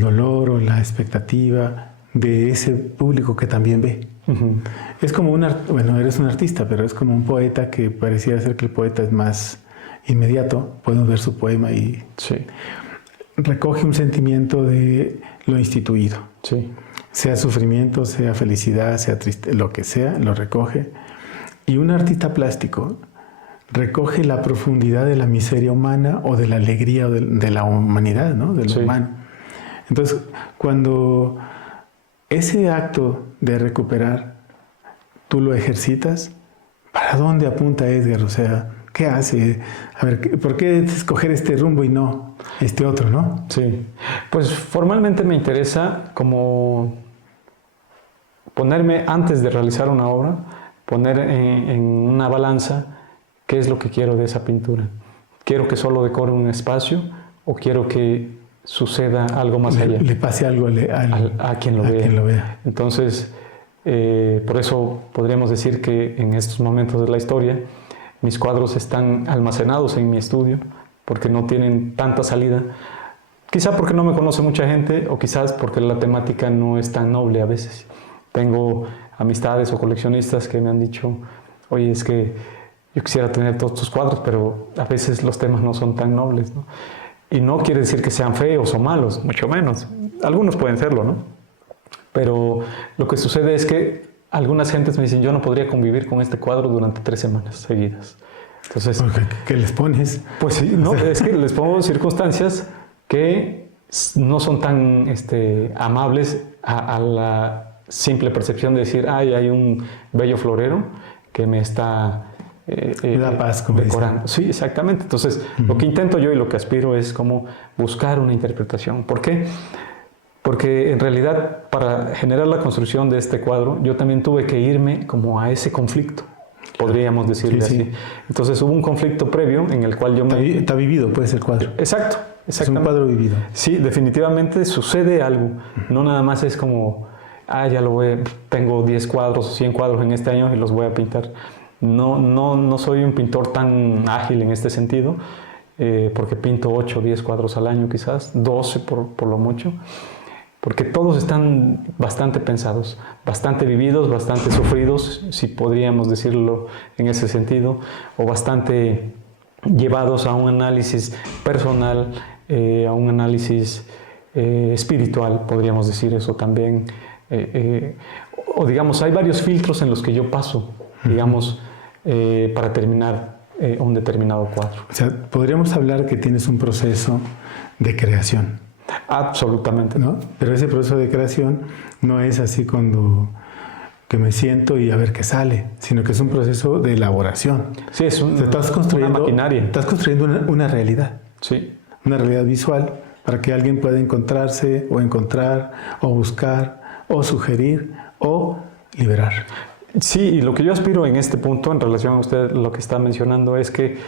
dolor o la expectativa de ese público que también ve. Es como eres un artista, pero es como un poeta que pareciera ser que el poeta es más inmediato. Podemos ver su poema y recoge un sentimiento de lo instituido. Sí. Sea sufrimiento, sea felicidad, sea triste, lo que sea, lo recoge. Y un artista plástico recoge la profundidad de la miseria humana o de la alegría de la humanidad, ¿no? De lo humano. Entonces, cuando ese acto de recuperar tú lo ejercitas, ¿para dónde apunta Edgar? O sea, ¿qué hace? A ver, ¿por qué escoger este rumbo y no este otro, no? Sí, pues formalmente me interesa como ponerme, antes de realizar una obra, poner en una balanza qué es lo que quiero de esa pintura. ¿Quiero que solo decore un espacio o quiero que suceda algo más allá? Le pase algo a quien lo vea. Entonces, por eso podríamos decir que en estos momentos de la historia mis cuadros están almacenados en mi estudio porque no tienen tanta salida, quizá porque no me conoce mucha gente o quizás porque la temática no es tan noble a veces. Tengo amistades o coleccionistas que me han dicho, oye, es que yo quisiera tener todos tus cuadros, pero a veces los temas no son tan nobles, ¿no? Y no quiere decir que sean feos o malos, mucho menos. Algunos pueden serlo, ¿no? Pero lo que sucede es que algunas gentes me dicen, yo no podría convivir con este cuadro durante 3 semanas seguidas. Entonces, ¿qué les pones? Pues sí, no, es que les pongo circunstancias que no son tan amables a la simple percepción de decir, ay, hay un bello florero que me está da paz, como decorando. dicen. Sí, exactamente. Entonces, lo que intento yo y lo que aspiro es como buscar una interpretación. ¿Por qué? Porque en realidad, para generar la construcción de este cuadro, yo también tuve que irme como a ese conflicto, podríamos decirle así. Entonces, hubo un conflicto previo en el cual yo me... Está vivido, puede ser cuadro. Exacto, exactamente. Es un cuadro vivido. Sí, definitivamente sucede algo. No nada más es como, tengo 10 cuadros o 100 cuadros en este año y los voy a pintar. No soy un pintor tan ágil en este sentido, porque pinto 8 o 10 cuadros al año quizás, 12 por lo mucho, porque todos están bastante pensados, bastante vividos, bastante sufridos, si podríamos decirlo en ese sentido, o bastante llevados a un análisis personal, a un análisis espiritual, podríamos decir eso también, o digamos, hay varios filtros en los que yo paso, digamos, para terminar un determinado cuadro. O sea, podríamos hablar que tienes un proceso de creación. Absolutamente. ¿No? Pero ese proceso de creación no es así que me siento y a ver qué sale, sino que es un proceso de elaboración. Sí, es una maquinaria. Estás construyendo una realidad. Sí. Una realidad visual para que alguien pueda encontrarse o encontrar o buscar o sugerir o liberar. Sí, y lo que yo aspiro en este punto en relación a usted lo que está mencionando es que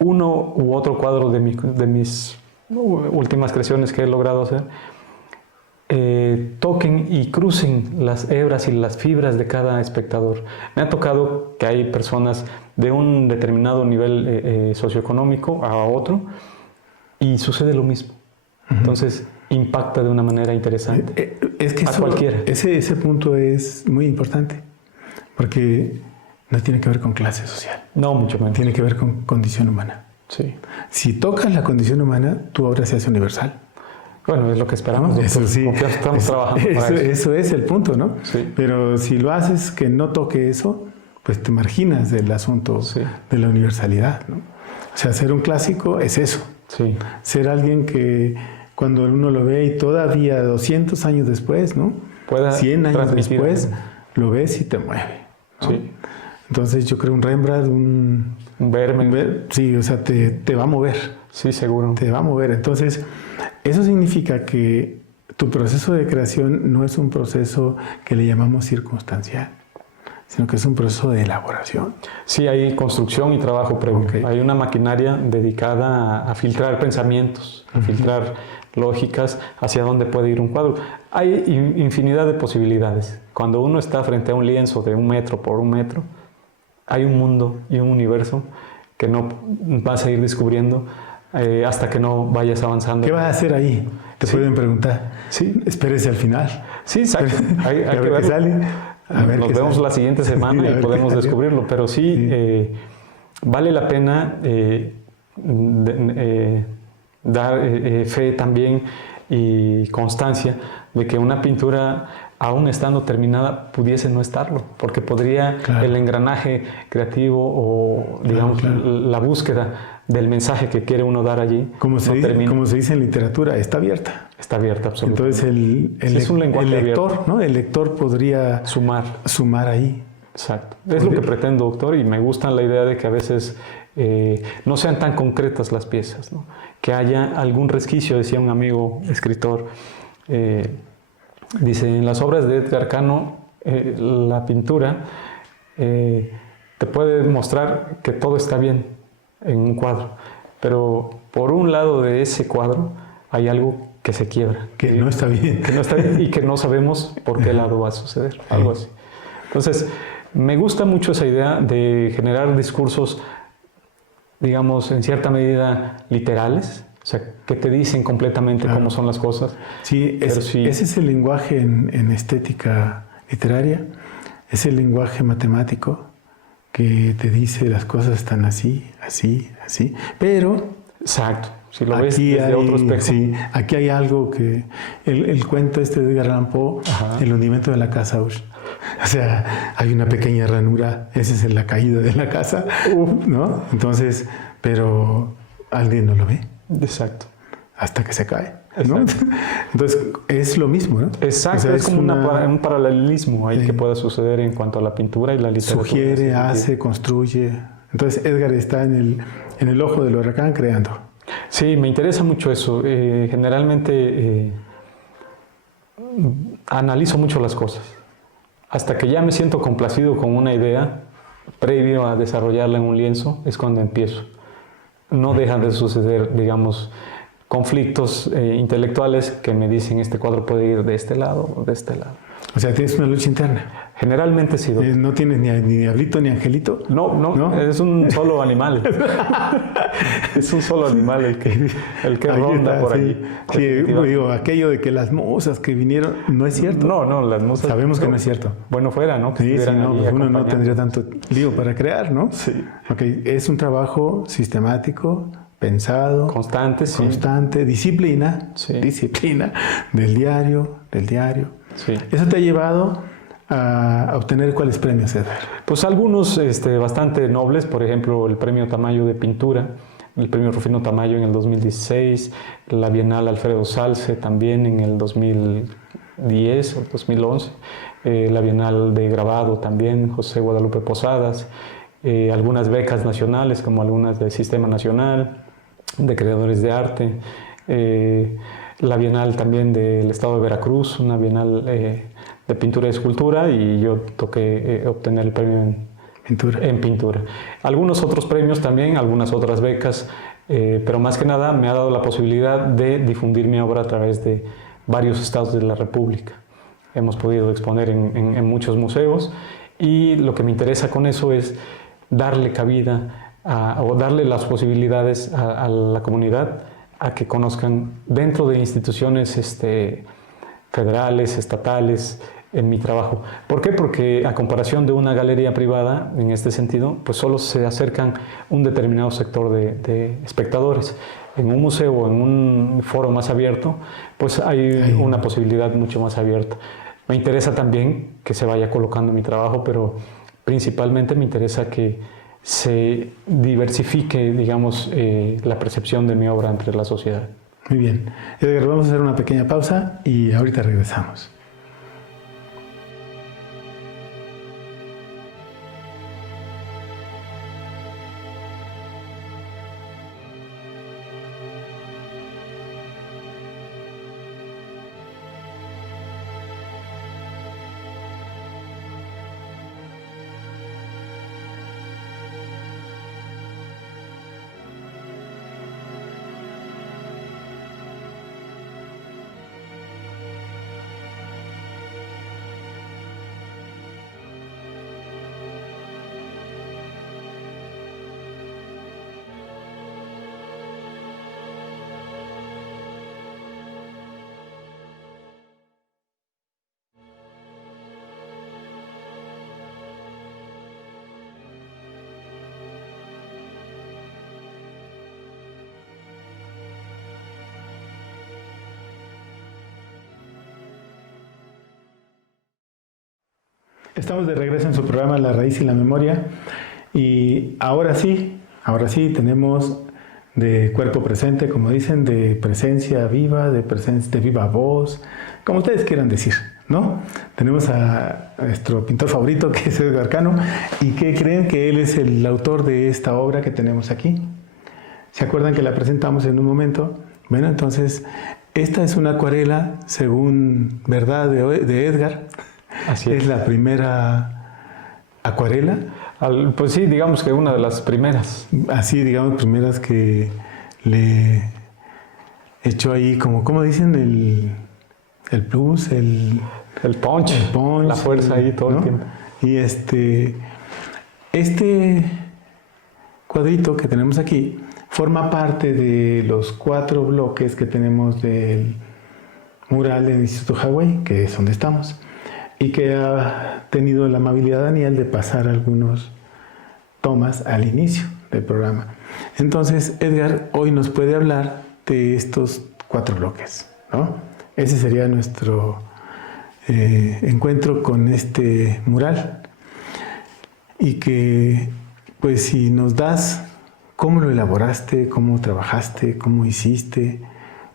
uno u otro cuadro de mis últimas creaciones que he logrado hacer toquen y crucen las hebras y las fibras de cada espectador. Me ha tocado que hay personas de un determinado nivel socioeconómico a otro y sucede lo mismo. Entonces impacta de una manera interesante es que a cualquiera. Ese punto es muy importante porque no tiene que ver con clase social. No, mucho menos. Tiene que ver con condición humana. Sí. Si tocas la condición humana, tu obra se hace universal. Bueno, es lo que esperamos. Eso sí. Estamos trabajando para eso. Eso es el punto, ¿no? Sí. Pero si lo haces que no toque eso, pues te marginas del asunto de la universalidad, ¿no? O sea, ser un clásico es eso. Sí. Ser alguien que cuando uno lo ve y todavía 200 años después, ¿no? 100 años después, lo ves y te mueve, ¿no? Sí. Entonces yo creo un Rembrandt, un Vermeer. Sí, o sea, te va a mover. Sí, seguro. Te va a mover. Entonces, eso significa que tu proceso de creación no es un proceso que le llamamos circunstancial, sino que es un proceso de elaboración. Sí, hay construcción y trabajo previo. Okay. Hay una maquinaria dedicada a filtrar pensamientos, a filtrar lógicas hacia dónde puede ir un cuadro. Hay infinidad de posibilidades. Cuando uno está frente a un lienzo de 1 metro por 1 metro, hay un mundo y un universo que no vas a ir descubriendo hasta que no vayas avanzando. ¿Qué vas a hacer ahí? Te pueden preguntar. Sí. Espérese al final. Sí, exacto. Hay que ver qué sale. Nos vemos la siguiente semana y podemos descubrirlo. Pero sí, vale la pena dar fe también y constancia de que una pintura, aún estando terminada, pudiese no estarlo, porque podría el engranaje creativo o, digamos, la búsqueda del mensaje que quiere uno dar allí. Como se dice en literatura, está abierta. Está abierta, absolutamente. Entonces es un lenguaje el lector, abierto. ¿no? El lector podría sumar ahí. Exacto. Es lo que pretendo, doctor, y me gusta la idea de que a veces no sean tan concretas las piezas, ¿no? Que haya algún resquicio, decía un amigo escritor. Dice, en las obras de Edgar Cano, la pintura te puede mostrar que todo está bien en un cuadro, pero por un lado de ese cuadro hay algo que se quiebra. Que no está bien. Que no está bien y que no sabemos por qué lado va a suceder, algo así. Entonces, me gusta mucho esa idea de generar discursos, digamos, en cierta medida literales, o sea, que te dicen completamente cómo son las cosas. Sí, ese es el lenguaje en estética literaria, es el lenguaje matemático que te dice las cosas están así, así, así, pero... Exacto, si lo ves desde otro espejo. Sí, aquí hay algo que... El cuento de Edgar Allan Poe, el hundimiento de la casa Ush. O sea, hay una pequeña ranura, esa es la caída de la casa, ¿no? Entonces, pero alguien no lo ve. Exacto. Hasta que se cae, ¿no? Entonces, es lo mismo, ¿no? Exacto, o sea, es como un paralelismo ahí que pueda suceder en cuanto a la pintura y la literatura. Sugiere, hace, construye. Entonces, Edgar está en el ojo del huracán creando. Sí, me interesa mucho eso. Generalmente analizo mucho las cosas. Hasta que ya me siento complacido con una idea, previo a desarrollarla en un lienzo, es cuando empiezo. No dejan de suceder, digamos, conflictos intelectuales que me dicen este cuadro puede ir de este lado o de este lado. O sea, tienes una lucha interna. Generalmente sí. ¿No tienes ni diablito ni angelito? No, es un solo animal. Es un solo animal el que ronda por allí. Sí, digo, aquello de que las musas que vinieron, no es cierto. No, las musas... Sabemos que no es cierto. Bueno, fuera, ¿no? Que pues uno no tendría tanto lío para crear, ¿no? Sí. Okay, es un trabajo sistemático, pensado, constante, disciplina del diario. Sí. ¿Eso te ha llevado a obtener cuáles premios, Edgar? Pues algunos bastante nobles, por ejemplo, el premio Tamayo de pintura, el premio Rufino Tamayo en el 2016, la Bienal Alfredo Salce también en el 2010 o 2011, la Bienal de grabado también, José Guadalupe Posadas, algunas becas nacionales como algunas del Sistema Nacional de Creadores de Arte, la Bienal también del Estado de Veracruz, una Bienal de pintura y escultura, y yo toqué obtener el premio en pintura. Algunos otros premios también, algunas otras becas, pero más que nada me ha dado la posibilidad de difundir mi obra a través de varios estados de la República. Hemos podido exponer en muchos museos, y lo que me interesa con eso es darle cabida o darle las posibilidades a la comunidad a que conozcan dentro de instituciones federales, estatales, en mi trabajo. ¿Por qué? Porque a comparación de una galería privada, en este sentido, pues solo se acercan un determinado sector de espectadores. En un museo o en un foro más abierto, pues hay una posibilidad mucho más abierta. Me interesa también que se vaya colocando mi trabajo, pero principalmente me interesa que se diversifique, digamos, la percepción de mi obra entre la sociedad. Muy bien. Edgar, vamos a hacer una pequeña pausa y ahorita regresamos. Estamos de regreso en su programa La Raíz y la Memoria y ahora sí tenemos de cuerpo presente, como dicen, de presencia viva, de viva voz, como ustedes quieran decir, ¿no? Tenemos a nuestro pintor favorito, que es Edgar Cano, y que creen que él es el autor de esta obra que tenemos aquí. ¿Se acuerdan que la presentamos en un momento? Bueno, entonces, esta es una acuarela, según verdad de Edgar. Así es. Es la primera acuarela. Pues sí, digamos que una de las primeras. Así, digamos, primeras que le echó ahí, como dicen, el plus, el punch, la fuerza ahí todo, ¿no?, el tiempo. Y este cuadrito que tenemos aquí forma parte de los 4 bloques que tenemos del mural del Instituto Hawái, que es donde estamos, y que ha tenido la amabilidad Daniel de pasar algunos tomas al inicio del programa. Entonces, Edgar hoy nos puede hablar de estos 4 bloques, ¿no? Ese sería nuestro encuentro con este mural. Y que, pues, si nos das cómo lo elaboraste, cómo trabajaste, cómo hiciste,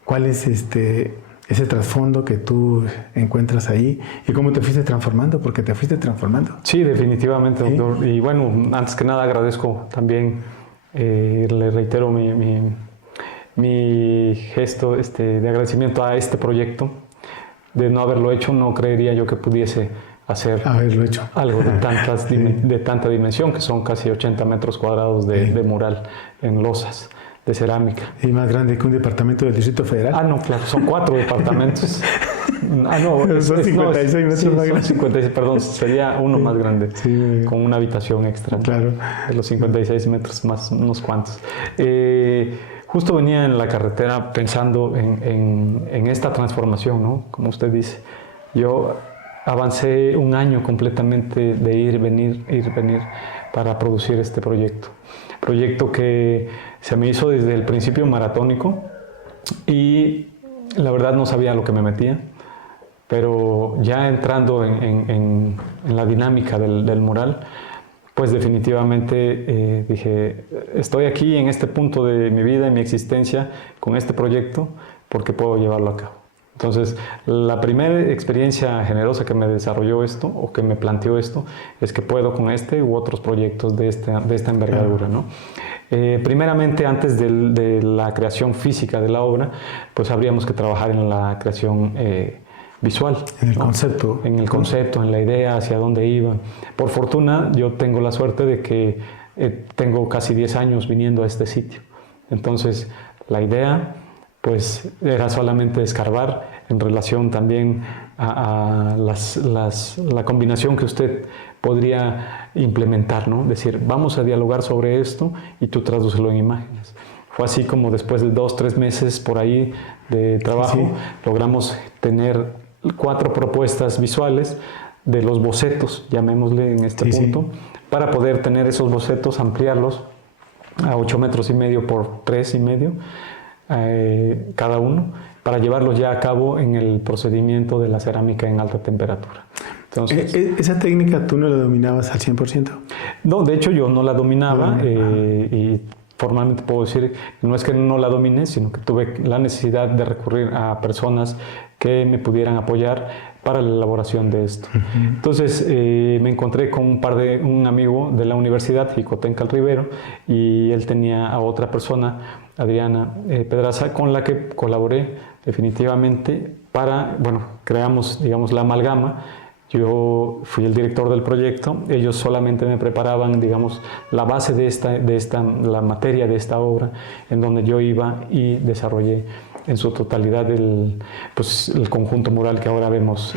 cuál es ese trasfondo que tú encuentras ahí y cómo te fuiste transformando, porque te fuiste transformando. Sí, definitivamente, doctor. ¿Sí? Y bueno, antes que nada agradezco también, le reitero mi gesto de agradecimiento a este proyecto. De no haberlo hecho, no creería yo que pudiese hacer algo de tanta dimensión, que son casi 80 metros cuadrados de mural en losas de cerámica. ¿Y más grande que un departamento del Distrito Federal? Ah, no, claro, son 4 departamentos. Son 56 metros más grandes. 56, perdón, sería uno más grande, con una habitación extra. Claro. De los 56 metros más unos cuantos. Justo venía en la carretera pensando en esta transformación, ¿no? Como usted dice, yo avancé un año completamente de ir, venir para producir este proyecto. Proyecto que se me hizo desde el principio maratónico y la verdad no sabía a lo que me metía, pero ya entrando en la dinámica del mural, pues definitivamente dije, estoy aquí en este punto de mi vida y mi existencia con este proyecto porque puedo llevarlo a cabo. Entonces, la primera experiencia generosa que me desarrolló esto, o que me planteó esto, es que puedo con este u otros proyectos de esta envergadura, ¿no? Primeramente, antes de la creación física de la obra, pues habríamos que trabajar en la creación visual. En el concepto. En el concepto, en la idea, hacia dónde iba. Por fortuna, yo tengo la suerte de que tengo casi 10 años viniendo a este sitio. Entonces, la idea pues era solamente escarbar en relación también a la combinación que usted podría implementar, ¿no? Decir, vamos a dialogar sobre esto y tú tradúcelo en imágenes. Fue así como después de 2-3 meses por ahí de trabajo, logramos tener 4 propuestas visuales de los bocetos, llamémosle en este punto, para poder tener esos bocetos, ampliarlos a 8 metros y medio por 3,5 cada uno, para llevarlos ya a cabo en el procedimiento de la cerámica en alta temperatura. Entonces, ¿esa técnica tú no la dominabas al 100%? No, de hecho yo no la dominaba y formalmente puedo decir que no es que no la domine, sino que tuve la necesidad de recurrir a personas que me pudieran apoyar para la elaboración de esto. Entonces me encontré con un amigo de la universidad, Jicotencal Rivero, y él tenía a otra persona, Adriana Pedraza, con la que colaboré definitivamente para, creamos, digamos, la amalgama. Yo fui el director del proyecto, ellos solamente me preparaban, digamos, la base la materia de esta obra, en donde yo iba y desarrollé en su totalidad el conjunto mural que ahora vemos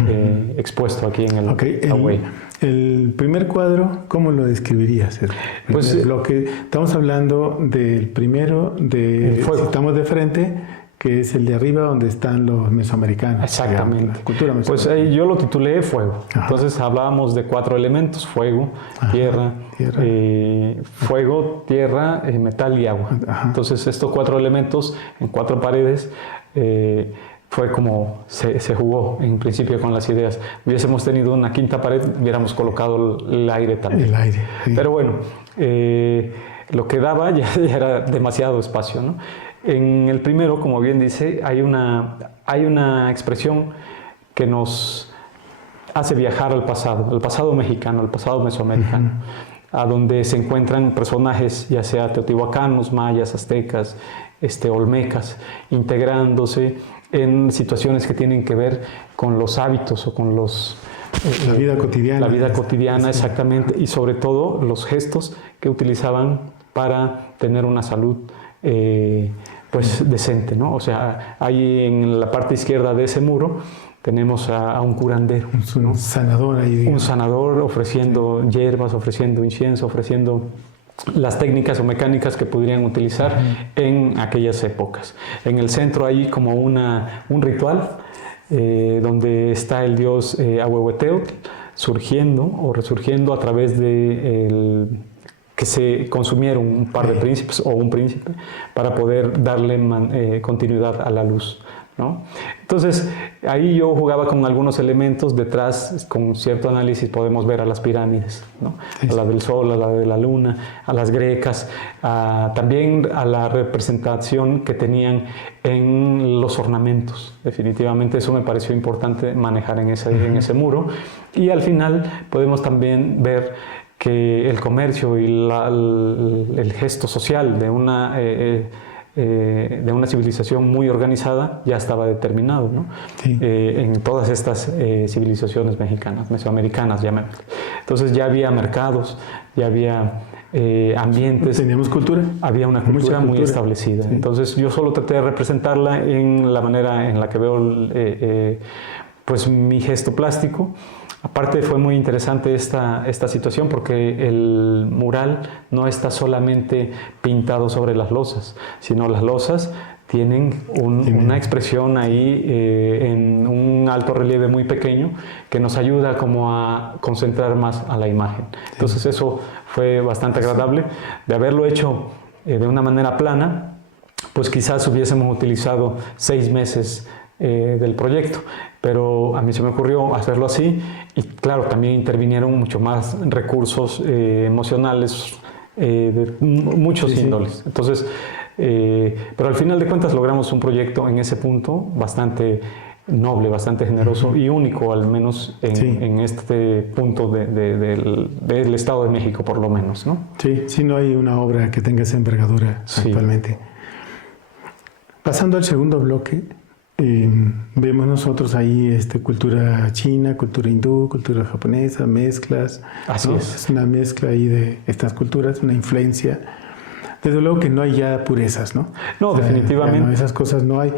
expuesto aquí en el Hawái. El primer cuadro, ¿cómo lo describirías? Pues lo que estamos hablando del primero, si estamos de frente, que es el de arriba donde están los mesoamericanos. Exactamente. Digamos, la cultura mesoamericana. Pues yo lo titulé Fuego. Ajá. Entonces hablábamos de 4 elementos: fuego, tierra, fuego, tierra, metal y agua. Ajá. Entonces estos 4 elementos en 4 paredes fue como se jugó en principio con las ideas. Hubiésemos tenido una quinta pared, hubiéramos colocado el aire también. El aire, sí. Pero bueno, lo que daba ya era demasiado espacio, ¿no? En el primero, como bien dice, hay una expresión que nos hace viajar al pasado mexicano, al pasado mesoamericano, a donde se encuentran personajes, ya sea teotihuacanos, mayas, aztecas, olmecas, integrándose en situaciones que tienen que ver con los hábitos o con la vida cotidiana. La vida cotidiana, exactamente, y sobre todo los gestos que utilizaban para tener una salud pues decente, ¿no? O sea, ahí en la parte izquierda de ese muro tenemos a un curandero, un sanador ahí, digamos. Un sanador ofreciendo hierbas, ofreciendo incienso, ofreciendo las técnicas o mecánicas que podrían utilizar en aquellas épocas. En el centro hay como un ritual donde está el dios Ahuehueteotl surgiendo o resurgiendo a través de que se consumieron un par de príncipes o un príncipe para poder darle continuidad a la luz, ¿no? Entonces, ahí yo jugaba con algunos elementos. Detrás, con cierto análisis, podemos ver a las pirámides, ¿no? A la del Sol, a la de la Luna, a las grecas, también a la representación que tenían en los ornamentos. Definitivamente eso me pareció importante manejar en ese muro. Y al final podemos también ver que el comercio y el gesto social de una civilización muy organizada ya estaba determinado, ¿no? Sí. En todas estas civilizaciones mexicanas, mesoamericanas, llamémoslo. Entonces ya había mercados, ya había ambientes. ¿Teníamos cultura? Había una cultura muy establecida. Sí. Entonces yo solo traté de representarla en la manera en la que veo pues mi gesto plástico. Aparte fue muy interesante esta situación porque el mural no está solamente pintado sobre las losas, sino las losas tienen una expresión ahí en un alto relieve muy pequeño que nos ayuda como a concentrar más a la imagen. Entonces eso fue bastante agradable. De haberlo hecho de una manera plana, pues quizás hubiésemos utilizado 6 meses del proyecto, pero a mí se me ocurrió hacerlo así y claro, también intervinieron mucho más recursos emocionales de muchos índoles. Entonces, pero al final de cuentas logramos un proyecto en ese punto bastante noble, bastante generoso y único, al menos en este punto del Estado de México, por lo menos, ¿no? Sí, no hay una obra que tenga esa envergadura actualmente. Pasando al segundo bloque, vemos nosotros ahí cultura china, cultura hindú, cultura japonesa, mezclas. Así ¿no? es. Es una mezcla ahí de estas culturas, una influencia. Desde luego que no hay ya purezas, ¿no? No, definitivamente. No, esas cosas no hay.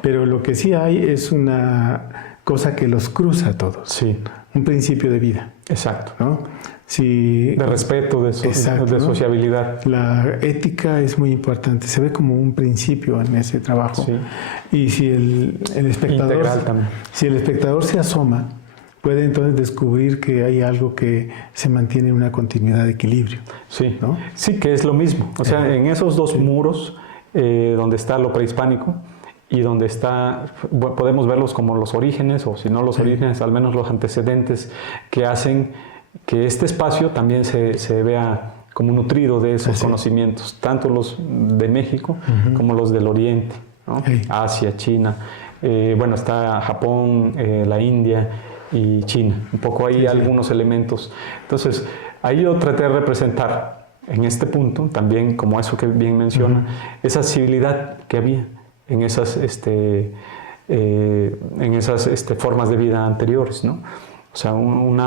Pero lo que sí hay es una cosa que los cruza a todos. Sí. Un principio de vida. Exacto. ¿no? Si, de respeto, de sociabilidad. La ética es muy importante, se ve como un principio en ese trabajo. Sí. Y si el espectador se asoma, puede entonces descubrir que hay algo que se mantiene en una continuidad de equilibrio. Sí, ¿no? Sí, que es lo mismo. O sea, en esos dos muros, donde está lo prehispánico y donde podemos verlos como los orígenes, o si no los orígenes, al menos los antecedentes que hacen que este espacio también se vea como nutrido de esos conocimientos, tanto los de México como los del Oriente, ¿no? Asia, China, bueno, está Japón, la India y China, un poco ahí algunos elementos. Entonces, ahí yo traté de representar en este punto, también como eso que bien menciona, esa civilidad que había en esas formas de vida anteriores, ¿no? O sea, un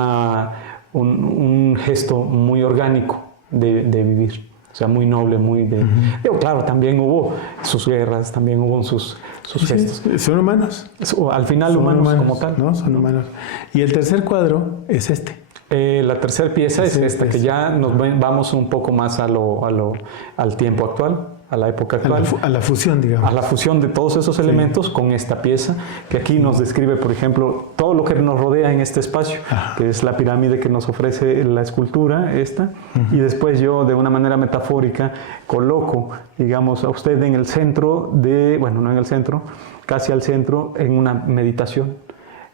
gesto muy orgánico de vivir, o sea, muy noble, muy de... Digo, claro, también hubo sus guerras, también hubo sus gestos. Son humanos. Al final son humanos como tal. ¿no? Son humanos. Y el tercer cuadro es este. La tercera pieza es esta, que ya nos vamos un poco más al tiempo actual, a la época actual. A la fusión, digamos. A la fusión de todos esos elementos con esta pieza, que aquí nos describe, por ejemplo, todo lo que nos rodea en este espacio, que es la pirámide que nos ofrece la escultura esta, y después yo, de una manera metafórica, coloco, digamos, a usted en el centro bueno, no en el centro, casi al centro, en una meditación,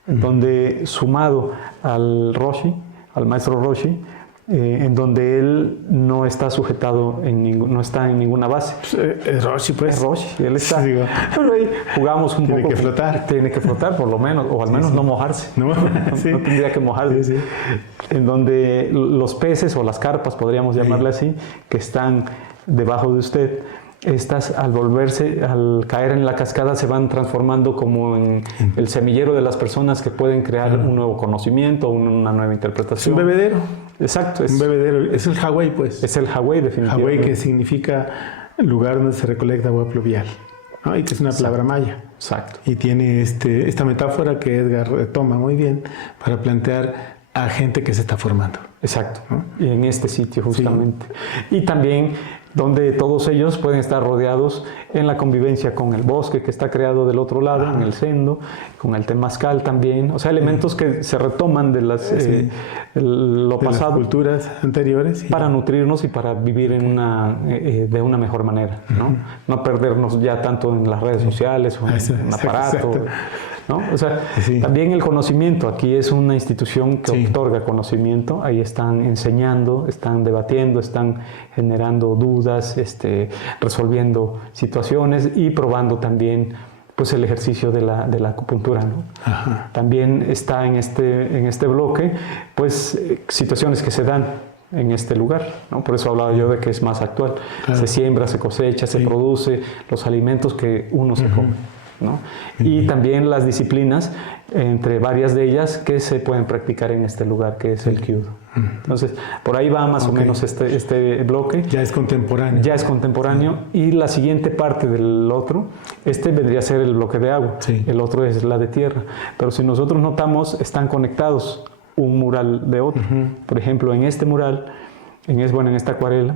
donde sumado al Roshi, al maestro Roshi, en donde él no está sujetado, no está en ninguna base. Es Roshi, pues. Es Roshi, él está. Sí, digo. Pero ahí jugamos un Tiene poco. que flotar. Tiene que flotar, por lo menos, o al menos no mojarse. No, sí. No tendría que mojarse. Sí, sí. En donde los peces o las carpas, podríamos llamarle así, que están debajo de usted, estas al caer en la cascada se van transformando como en el semillero de las personas que pueden crear un nuevo conocimiento, una nueva interpretación. Es un bebedero. Exacto. Un bebedero. Es el Hawái, pues. Es el Hawái, definitivamente. Hawái, que significa lugar donde se recolecta agua pluvial, ¿no? Y que es una palabra maya. Exacto. Y tiene esta metáfora que Edgar retoma muy bien para plantear a gente que se está formando. Exacto. ¿No? Y en este sitio justamente. Sí. Y también donde todos ellos pueden estar rodeados en la convivencia con el bosque que está creado del otro lado, en el sendo, con el temazcal también, o sea, elementos que se retoman de lo pasado, las culturas anteriores, para nutrirnos y para vivir de una mejor manera, ¿no? No perdernos ya tanto en las redes sociales o en un aparato. Exacto. ¿No? O sea, también el conocimiento, aquí es una institución que otorga conocimiento, ahí están enseñando, están debatiendo, están generando dudas, resolviendo situaciones y probando también pues el ejercicio de la acupuntura, ¿no? Ajá. También está en este bloque pues situaciones que se dan en este lugar, ¿no? Por eso hablaba yo de que es más actual. Claro. Se siembra, se cosecha, se produce los alimentos que uno se come, ¿no? Y también las disciplinas, entre varias de ellas, que se pueden practicar en este lugar, que es el Kyudo. Entonces, por ahí va más o menos este bloque. Ya es contemporáneo. Ya es contemporáneo. Y la siguiente parte del otro, vendría a ser el bloque de agua. Sí. El otro es la de tierra. Pero si nosotros notamos, están conectados un mural de otro. Por ejemplo, en este mural, en esta acuarela,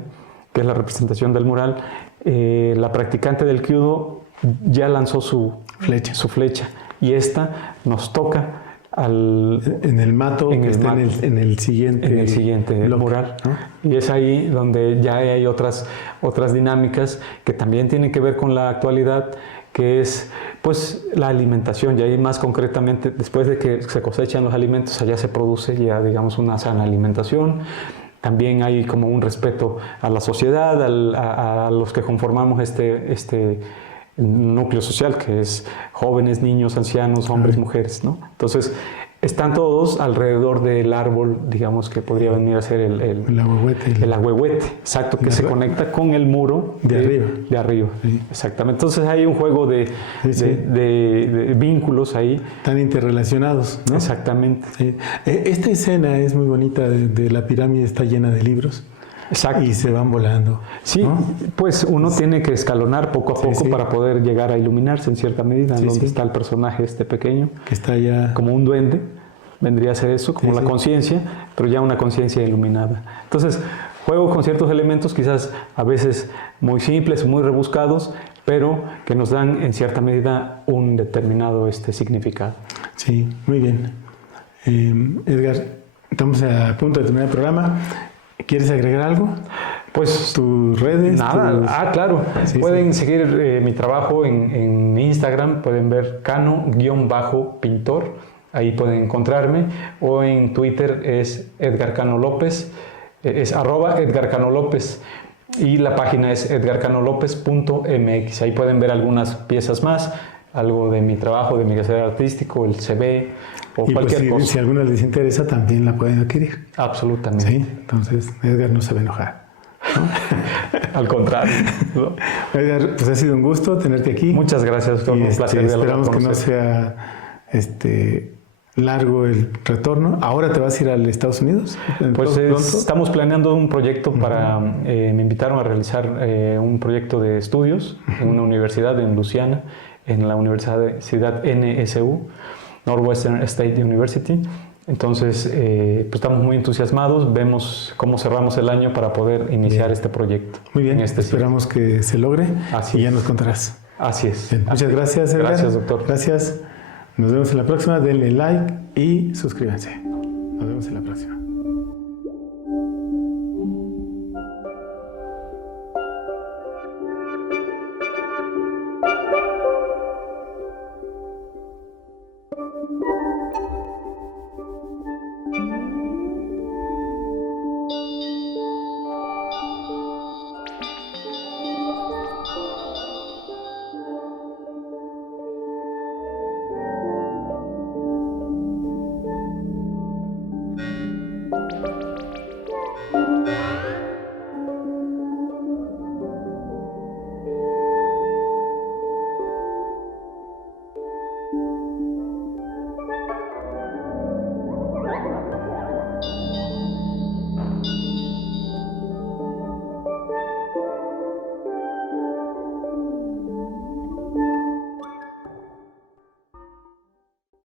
que es la representación del mural, la practicante del Kyudo ya lanzó su flecha, y esta nos toca en el mato que está en el siguiente mural, ¿no? Y es ahí donde ya hay otras dinámicas que también tienen que ver con la actualidad, que es pues la alimentación, y ahí más concretamente, después de que se cosechan los alimentos, allá se produce ya, digamos, una sana alimentación. También hay como un respeto a la sociedad, a los que conformamos este núcleo social, que es jóvenes, niños, ancianos, hombres, mujeres, ¿no? Entonces, están todos alrededor del árbol, digamos, que podría venir a ser el ahuehuete, exacto, que se conecta con el muro de arriba. Sí. Exactamente. Entonces, hay un juego de vínculos ahí. Tan interrelacionados, ¿no? Exactamente. Sí. Esta escena es muy bonita, de la pirámide está llena de libros. Exacto. Y se van volando. Sí, ¿no? Pues uno tiene que escalonar poco a poco para poder llegar a iluminarse en cierta medida, donde está el personaje pequeño, que está ya como un duende, vendría a ser eso, como la conciencia, pero ya una conciencia iluminada. Entonces, juego con ciertos elementos quizás a veces muy simples, muy rebuscados, pero que nos dan en cierta medida un determinado significado. Sí, muy bien. Edgar, estamos a punto de terminar el programa. ¿Quieres agregar algo? Pues tus redes. Nada, claro. Pueden seguir mi trabajo en Instagram, pueden ver cano_pintor, ahí pueden encontrarme, o en Twitter es Edgar Cano López, es @Edgar Cano López, y la página es edgarcanolopez.mx. Ahí pueden ver algunas piezas más, algo de mi trabajo, de mi quehacer artístico, el CV, o cualquier cosa. Si a alguna les interesa, también la pueden adquirir. Absolutamente. Sí, entonces Edgar no se va a enojar, ¿no? Al contrario, ¿no? Edgar, pues ha sido un gusto tenerte aquí. Muchas gracias, doctor. Un placer. Esperamos que no sea largo el retorno. ¿Ahora te vas a ir a Estados Unidos? Pues estamos planeando un proyecto para... me invitaron a realizar un proyecto de estudios en una universidad en Luisiana, en la Universidad NSU, Northwestern State University. Entonces, pues estamos muy entusiasmados, vemos cómo cerramos el año para poder iniciar este proyecto. Muy bien, esperamos que se logre. Así y ya nos contarás. Así es. Bien, muchas gracias, Edgar. Gracias, doctor. Gracias. Nos vemos en la próxima. Denle like y suscríbanse. Nos vemos en la próxima.